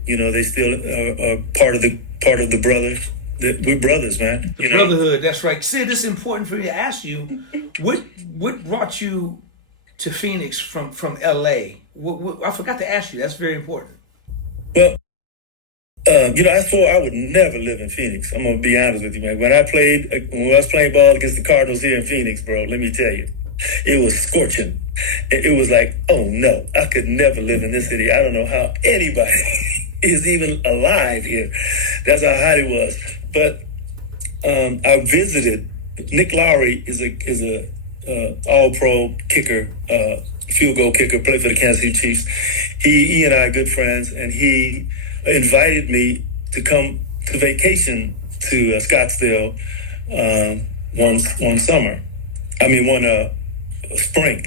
You know, they still are part of the brothers. We're brothers, man. The brotherhood. That's right. Sid, this is important for me to ask you. What brought you to Phoenix from LA? I forgot to ask you. That's very important. Well, I swore I would never live in Phoenix. I'm gonna be honest with you, man. When I was playing ball against the Cardinals here in Phoenix, bro, let me tell you, it was scorching. It was like, oh no, I could never live in this city. I don't know how anybody is even alive here. That's how hot it was. But I visited. Nick Lowry is a all-pro kicker, field goal kicker, played for the Kansas City Chiefs. He and I are good friends, and he invited me to come to vacation to Scottsdale one spring.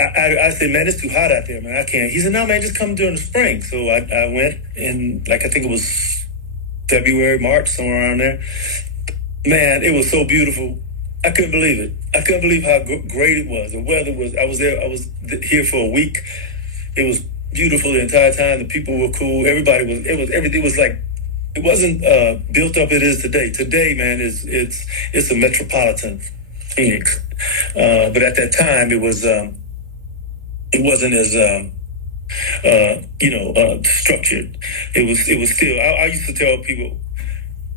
I said, man, it's too hot out there, man. I can't. He said, no, man, just come during the spring. So I went in, I think it was February, March, somewhere around there. Man, it was so beautiful. I couldn't believe it. I couldn't believe how great it was. The weather was, I was here for a week. It was beautiful the entire time. The people were cool. Everything was like, it wasn't built up it is today. Today, man, it's a metropolitan Phoenix. But at that time, it wasn't as structured. It was still. I used to tell people,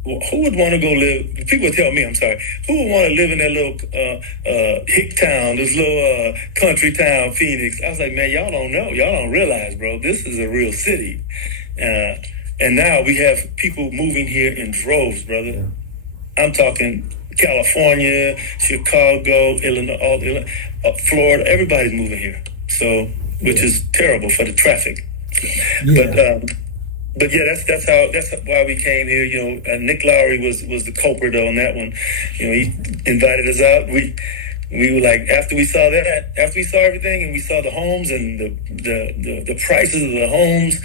who would want to go live? People would tell me, I'm sorry, who would want to live in that little hick town, this little country town, Phoenix? I was like, man, y'all don't know, y'all don't realize, bro. This is a real city, and now we have people moving here in droves, brother. I'm talking California, Chicago, Illinois, Florida. Everybody's moving here. So, which is terrible for the traffic. Yeah. But yeah, that's why we came here. You know, Nick Lowry was the culprit on that one. You know, he invited us out. We were like, after we saw everything, and we saw the homes and the prices of the homes.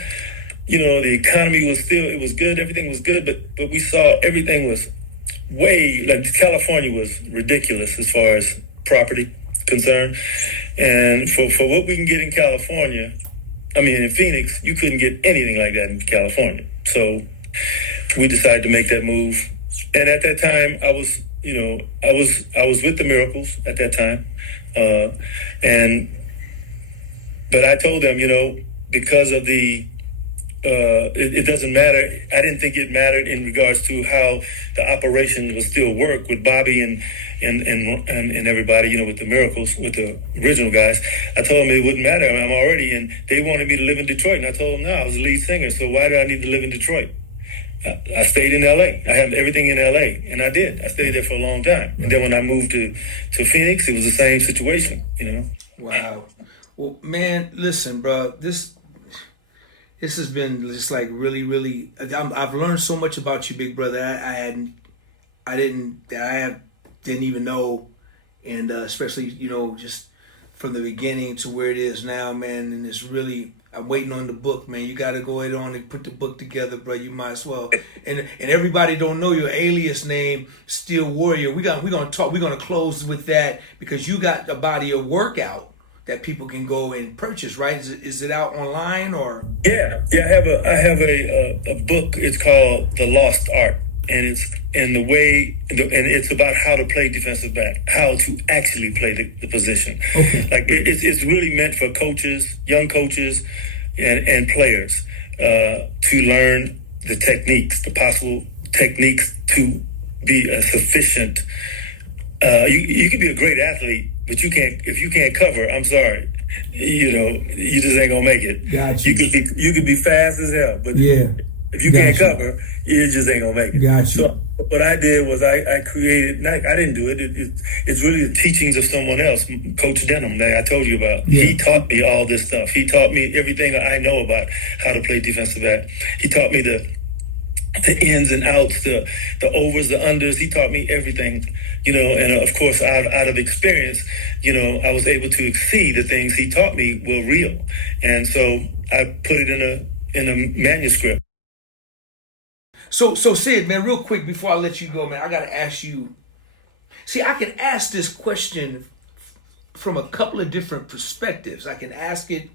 You know, the economy was good. Everything was good, but we saw everything was California was ridiculous as far as property concerned. And for what we can get in California, I mean, in Phoenix, you couldn't get anything like that in California. So we decided to make that move. And at that time, I was with the Miracles at that time. But I told them, because of it doesn't matter. I didn't think it mattered in regards to how the operation will still work with Bobby and everybody, with the Miracles, with the original guys. I told them it wouldn't matter. I'm already in. They wanted me to live in Detroit, and I told them no, I was the lead singer. So why do I need to live in Detroit? I stayed in L.A. I have everything in L.A., and I did. I stayed there for a long time. And then when I moved to Phoenix, it was the same situation, Wow. Well, man, listen, bro. This has been just like really, really. I've learned so much about you, big brother. I didn't even know, and especially just from the beginning to where it is now, man. And it's really. I'm waiting on the book, man. You got to go ahead on and put the book together, bro. You might as well. And everybody don't know your alias name, Steel Warrior. We're gonna close with that because you got a body of work out that people can go and purchase, right? Is it out online or? Yeah. I have a book. It's called The Lost Art, and it's it's about how to play defensive back, how to actually play the position. Okay. Like it's really meant for coaches, young coaches, and players to learn the techniques, the possible techniques to be a sufficient. You can be a great athlete, but if you can't cover. I'm sorry, you just ain't gonna make it. Gotcha. You could be fast as hell, but yeah. If you can't cover, you just ain't gonna make it. Gotcha. So what I did was I created. I didn't do it. It's really the teachings of someone else, Coach Denham, that I told you about. Yeah. He taught me all this stuff. He taught me everything I know about how to play defensive back. He taught me the ins and outs, the overs, the unders. He taught me everything, and of course, out of experience, I was able to see the things he taught me were real, and so I put it in a manuscript. So Sid, man, real quick before I let you go, man, I gotta ask you. See, I can ask this question from a couple of different perspectives. I can ask it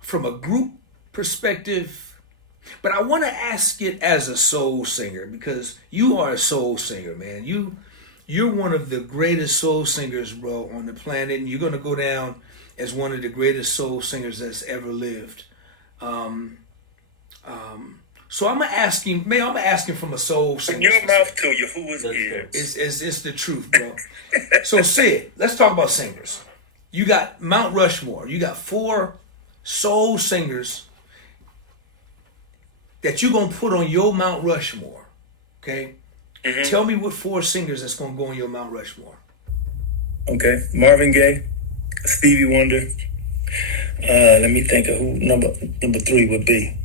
from a group perspective, but I want to ask it as a soul singer because you are a soul singer, man. You're one of the greatest soul singers, bro, on the planet, and you're gonna go down as one of the greatest soul singers that's ever lived. So I'm gonna ask him from a soul singer. From your mouth to your who's ears. It's the truth, bro. So Sid, let's talk about singers. You got Mount Rushmore. You got 4 soul singers that you're gonna put on your Mount Rushmore. Okay? Mm-hmm. Tell me what 4 singers that's gonna go on your Mount Rushmore. Okay. Marvin Gaye, Stevie Wonder. Let me think of who number 3 would be.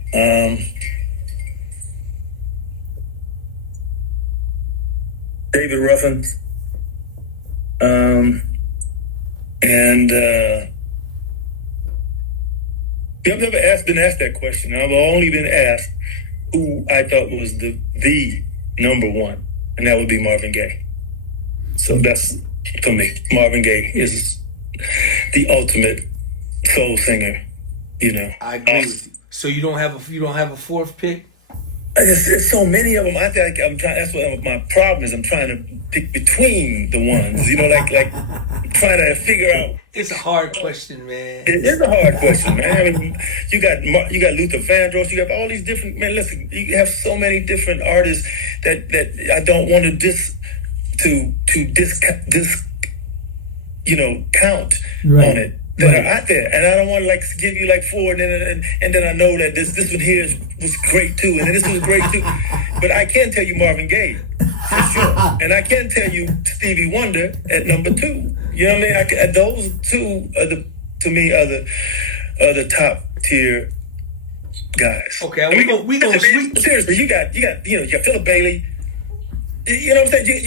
David Ruffin, and I've never been asked that question. I've only been asked who I thought was the number one, and that would be Marvin Gaye. So that's, for me, Marvin Gaye is the ultimate soul singer. I agree with you. So you don't have a 4th pick? There's so many of them. I think I'm trying. That's what my problem is. I'm trying to pick between the ones. like trying to figure out. It's a hard question, man. It is a hard question, man. I mean, you got Luther Vandross. You have all these different. Man, listen, you have so many different artists that I don't want to count right. on it. That are out there, and I don't want to give you 4, and then I know that this one here was great too, and then this was great too. But I can tell you Marvin Gaye for sure, and I can tell you Stevie Wonder at number 2. You know what I mean? Those 2 are the top tier guys. Okay, we gonna seriously. You got Philip Bailey. You know what I'm saying?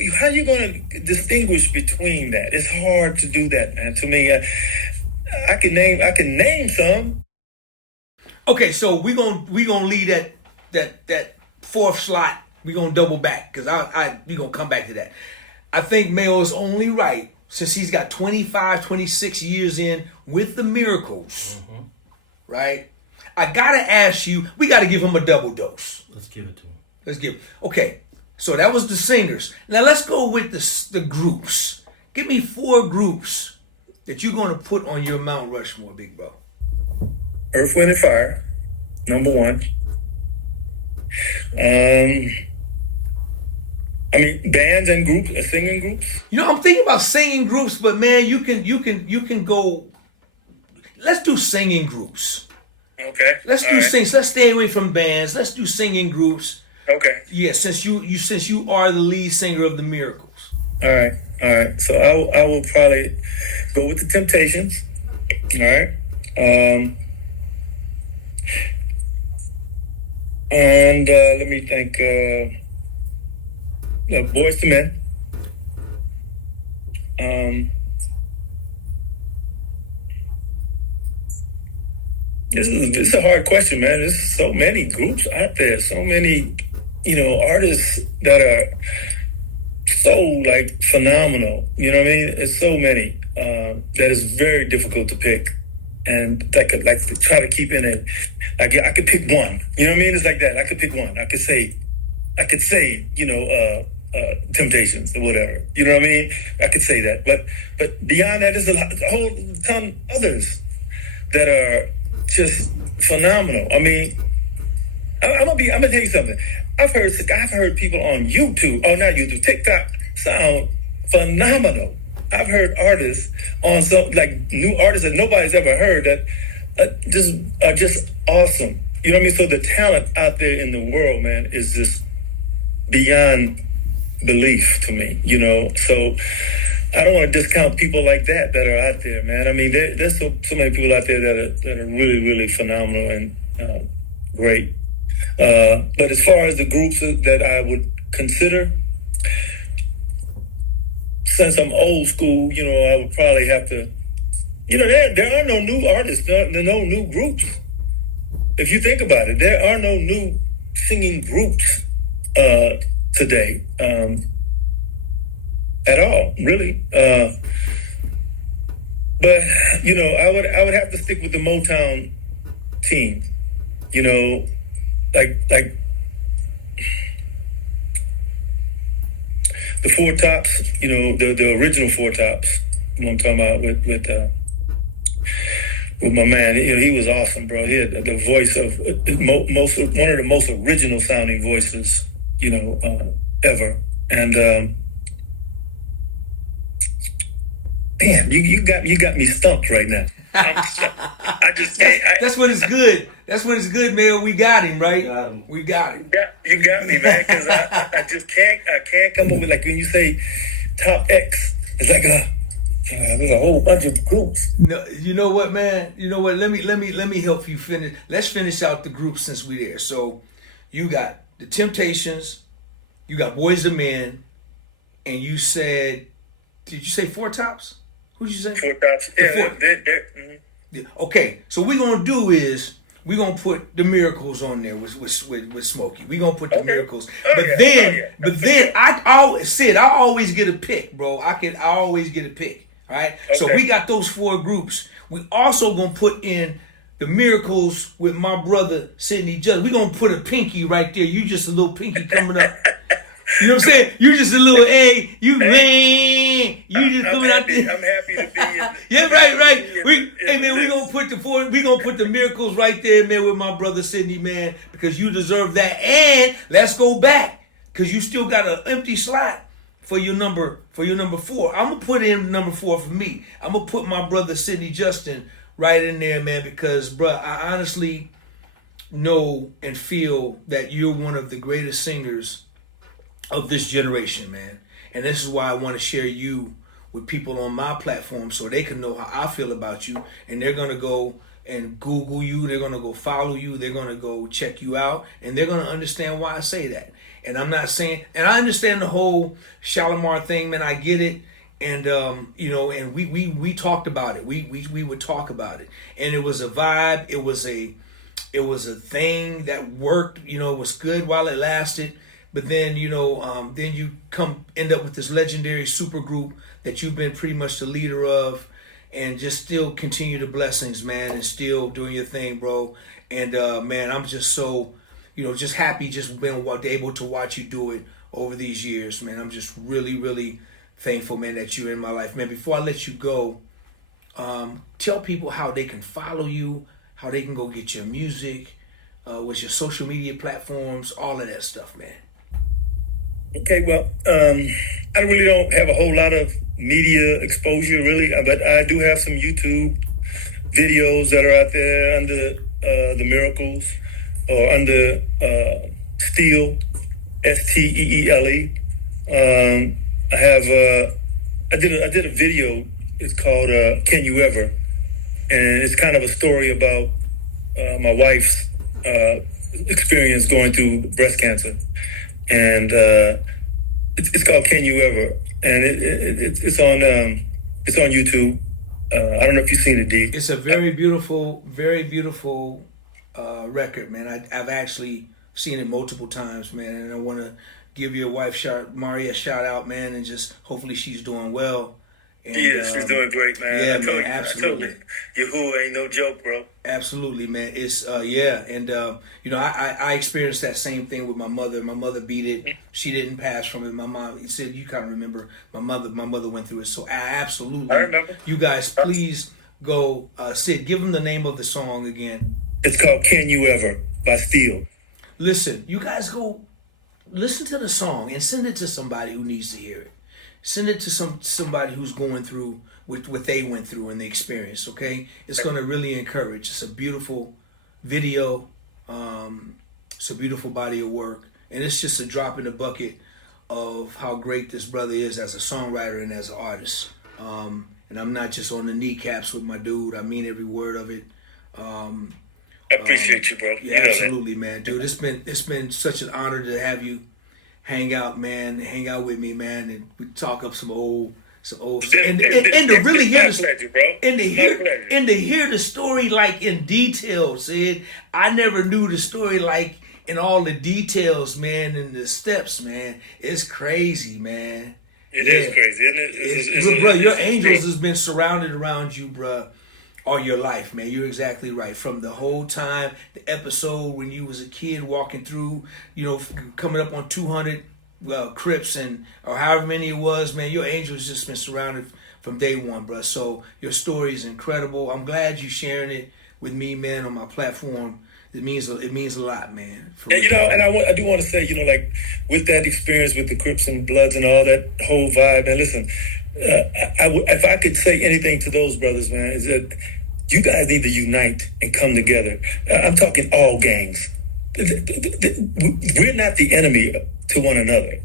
You how you going to distinguish between that? It's hard to do that, man. To me, I can name some. Okay, so we gonna leave that 4th slot. We gonna double back because we gonna come back to that. I think Mayo is only right since he's got 25, 26 years in with the Miracles, right? I gotta ask you, we gotta give him a double dose. Let's give it to him. Let's give. Okay, so that was the singers. Now let's go with the groups. Give me 4 groups that you're gonna put on your Mount Rushmore, big bro. Earth, Wind, and Fire, number 1. I mean, bands and groups, singing groups. You know, I'm thinking about singing groups, but man, you can go. Let's do singing groups. Okay. Let's do sings. Let's stay away from bands. Let's do singing groups. Okay. Yeah, since you are the lead singer of the Miracles. All right. So I will probably go with the Temptations. All right. And let me think. Boys to Men. This is a hard question, man. There's so many groups out there, so many, artists that are so like phenomenal. You know what I mean? It's so many that is very difficult to pick, and like to try to keep in it. I could pick one. You know what I mean? It's like that. I could pick one. I could say, Temptations or whatever. You know what I mean? I could say that, but beyond that, there's a whole ton others that are just phenomenal. I mean, I'm gonna tell you something. I've heard people on YouTube, not YouTube, TikTok sound phenomenal. I've heard artists on some like new artists that nobody's ever heard that are just awesome. You know what I mean? So the talent out there in the world, man, is just beyond belief to me. So I don't want to discount people like that are out there, man. I mean, there's so many people out there that are really, really phenomenal and great. But as far as the groups that I would consider, since I'm old school, I would probably have to, there are no new artists, there are no new groups. If you think about it, there are no new singing groups today. At all, really. But I would have to stick with the Motown team. Like the Four Tops. The original Four Tops. What I'm talking about with my man. He was awesome, bro. He had the voice of one of the most original sounding voices, ever. And man, you got me stumped right now. I just can't. That's when it's good. That's when it's good, man. We got him, right? We got him. You got me, man. Because I just can't. I can't come up with, like, when you say top X, it's like there's a whole bunch of groups. No, you know what, man? You know what? Let me help you finish. Let's finish out the group since we there. So you got the Temptations, you got Boys and Men, and you said, did you say Four Tops? Who'd you say? Four Tops. Yeah. Okay, so what we're gonna do is we're gonna put the Miracles on there with Smokey. We're gonna put the Miracles. But then I always get a pick, bro. I always get a pick. All right. Okay. So we got those 4 groups. We also gonna put in the Miracles with my brother Sidney Judd. We're gonna put a pinky right there. You just a little pinky coming up. You know what I'm saying? You just a little A. You just coming out there. I'm happy to be in. Yeah, right. We gonna put the Miracles right there, man, with my brother Sidney, man, because you deserve that. And let's go back, because you still got an empty slot for your number 4. I'm gonna put in number 4 for me. I'm gonna put my brother Sidney Justin right in there, man, because, bruh, I honestly know and feel that you're one of the greatest singers of this generation, man. And this is why I want to share you with people on my platform so they can know how I feel about you. And they're going to go and Google you. They're going to go follow you. They're going to go check you out. And they're going to understand why I say that. And I'm not saying, and I understand the whole Shalimar thing, man. I get it. And, and we talked about it. We would talk about it. And it was a vibe. It was a thing that worked. It was good while it lasted. but then then you end up with this legendary super group that you've been pretty much the leader of, and just still continue the blessings, man, and still doing your thing, bro. And man, I'm just so just happy just being able to watch you do it over these years, man. I'm just really, really thankful, man, that you're in my life, man. Before I let you go, tell people how they can follow you, how they can go get your music, what's your social media platforms, all of that stuff, man. Okay, well, I really don't have a whole lot of media exposure, really, but I do have some YouTube videos that are out there under The Miracles or under Steele, Steele. I have I did a video. It's called "Can You Ever," and it's kind of a story about my wife's experience going through breast cancer, and it's called "Can You Ever," and it's on YouTube. I don't know if you've seen it, D. It's a very beautiful record, man. I've actually seen it multiple times, man, and I want to give your wife, Maria, a shout out, man, and just hopefully she's doing well. And, she's doing great, man. Yeah, man, absolutely. Yahoo ain't no joke, bro. Absolutely, man. It's and I experienced that same thing with my mother. My mother beat it. She didn't pass from it. My mom said, you kind of remember my mother went through it. So absolutely. I remember. You guys, please go, Sid, give them the name of the song again. It's called "Can You Ever" by Steele. Listen, you guys go listen to the song and send it to somebody who needs to hear it. Send it to somebody who's going through what they went through and the experience, okay? It's going to really encourage. It's a beautiful video. It's a beautiful body of work. And it's just a drop in the bucket of how great this brother is as a songwriter and as an artist. And I'm not just on the kneecaps with my dude. I mean every word of it. I appreciate you, bro. Yeah, absolutely, man. Dude, it's been such an honor to have you hang out, man. Hang out with me, man, and we talk up some old and to really hear and to hear the story like in detail, Sid. I never knew the story like in all the details, man, and the steps, man. It's crazy, man. It is crazy, isn't it? Bro, your angels has been surrounded around you, bro, all your life, man. You're exactly right. From the whole time, the episode when you was a kid walking through, coming up on 200 Crips or however many it was, man, your angels just been surrounded from day one, bro. So your story is incredible. I'm glad you sharing it with me, man, on my platform. It means a lot, man. And I do want to say, like with that experience with the Crips and Bloods and all that whole vibe, man, listen, if I could say anything to those brothers, man, is that you guys need to unite and come together. I'm talking all gangs. We're not the enemy to one another.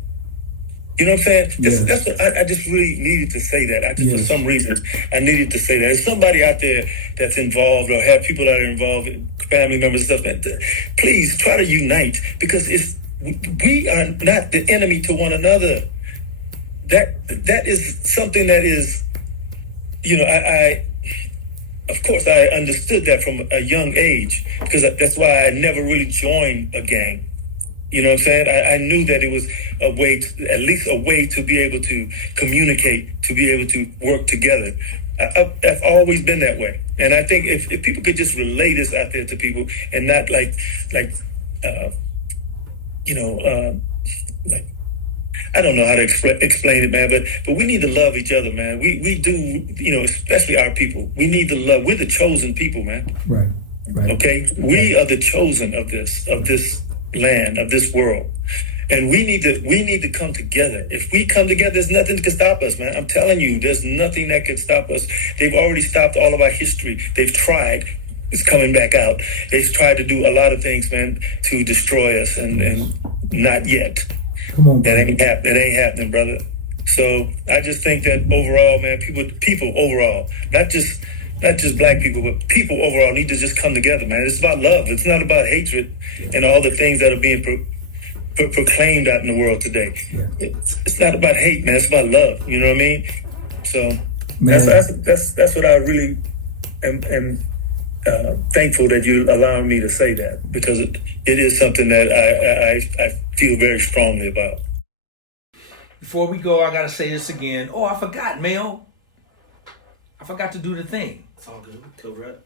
You know what I'm saying? Yes. That's what I just really needed to say that. For some reason, I needed to say that. There's somebody out there that's involved or have people that are involved, family members and stuff, man. Please try to unite because we are not the enemy to one another. That is something that is, I of course I understood that from a young age because that's why I never really joined a gang. You know what I'm saying? I knew that it was a way, at least a way to be able to communicate, to be able to work together. I've always been that way. And I think if people could just relay this out there to people and not like I don't know how to explain it, man, but we need to love each other, man. We do, especially our people. We need to love. We're the chosen people, man. Right. Okay? We are the chosen of this land, of this world. And we need to come together. If we come together, there's nothing that can stop us, man. I'm telling you, there's nothing that can stop us. They've already stopped all of our history. They've tried. It's coming back out. They've tried to do a lot of things, man, to destroy us, and not yet. Come on, that ain't happening, brother. So I just think that overall, man, people overall, not just black people, but people overall need to just come together, man. It's about love. It's not about hatred and all the things that are being proclaimed out in the world today. Yeah. It's not about hate, man. It's about love. You know what I mean? So that's what I really am thankful that you allowed me to say that, because it is something that I feel very strongly about. Before we go, I gotta say this again. Oh, I forgot, Mel. I forgot to do the thing. It's all good. Cover up.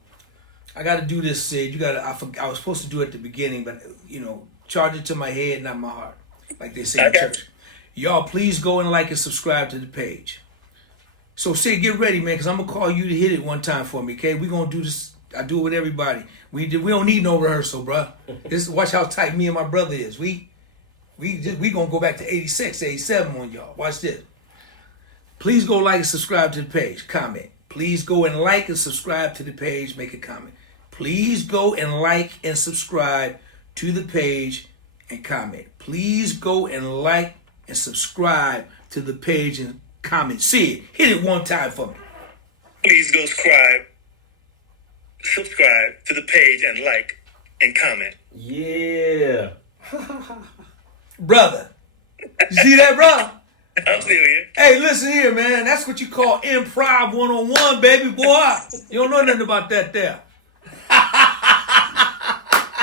I gotta do this, Sid. You gotta. I was supposed to do it at the beginning, but charge it to my head, not my heart, like they say in church. Y'all, please go and like and subscribe to the page. So, Sid, get ready, man, because I'm gonna call you to hit it one time for me. Okay, we gonna do this. I do it with everybody. We don't need no rehearsal, bruh. Watch how tight me and my brother is. We gonna go back to 86, 87 on y'all. Watch this. Please go like and subscribe to the page. Comment. Please go and like and subscribe to the page. Make a comment. Please go and like and subscribe to the page and comment. Please go and like and subscribe to the page and comment. See it. Hit it one time for me. Please go subscribe to the page and like and comment. Yeah. Brother. You see that, bro? I'm still here. Hey, listen here, man. That's what you call improv 101, baby boy. You don't know nothing about that there.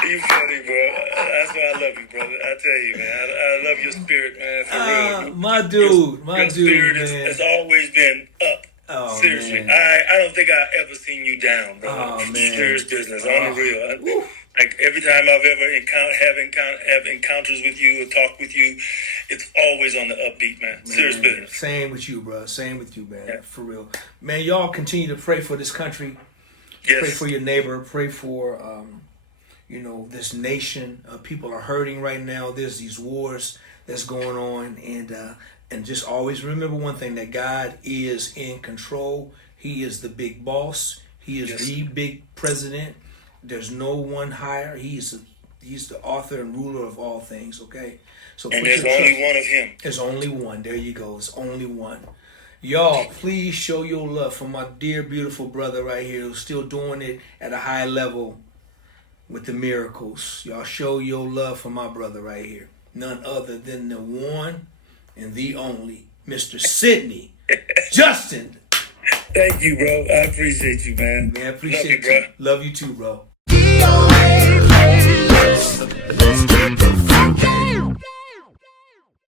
You funny, bro. That's why I love you, brother. I tell you, man. I love your spirit, man. For real. My dude, your spirit has always been up. Oh, seriously, man. I don't think I've ever seen you down, bro. Oh, man. Serious business, on the real. Like every time I've ever have encounters with you or talk with you, it's always on the upbeat, man. Serious business. Same with you, bro. Same with you, man. Yeah. For real, man. Y'all continue to pray for this country. Yes. Pray for your neighbor. Pray for this nation. People are hurting right now. There's these wars that's going on, and just always remember one thing: that God is in control. He is the big boss. He is the big president. There's no one higher. He's the author and ruler of all things. Okay, so And there's only one of him. There's only one. There you go. It's only one. Y'all, please show your love for my dear, beautiful brother right here who's still doing it at a high level with the miracles. Y'all show your love for my brother right here. None other than the one and the only, Mr. Sidney Justin. Thank you, bro. I appreciate you, man. Man, appreciate Love you, bro. Love you too, bro. DOA, let's get the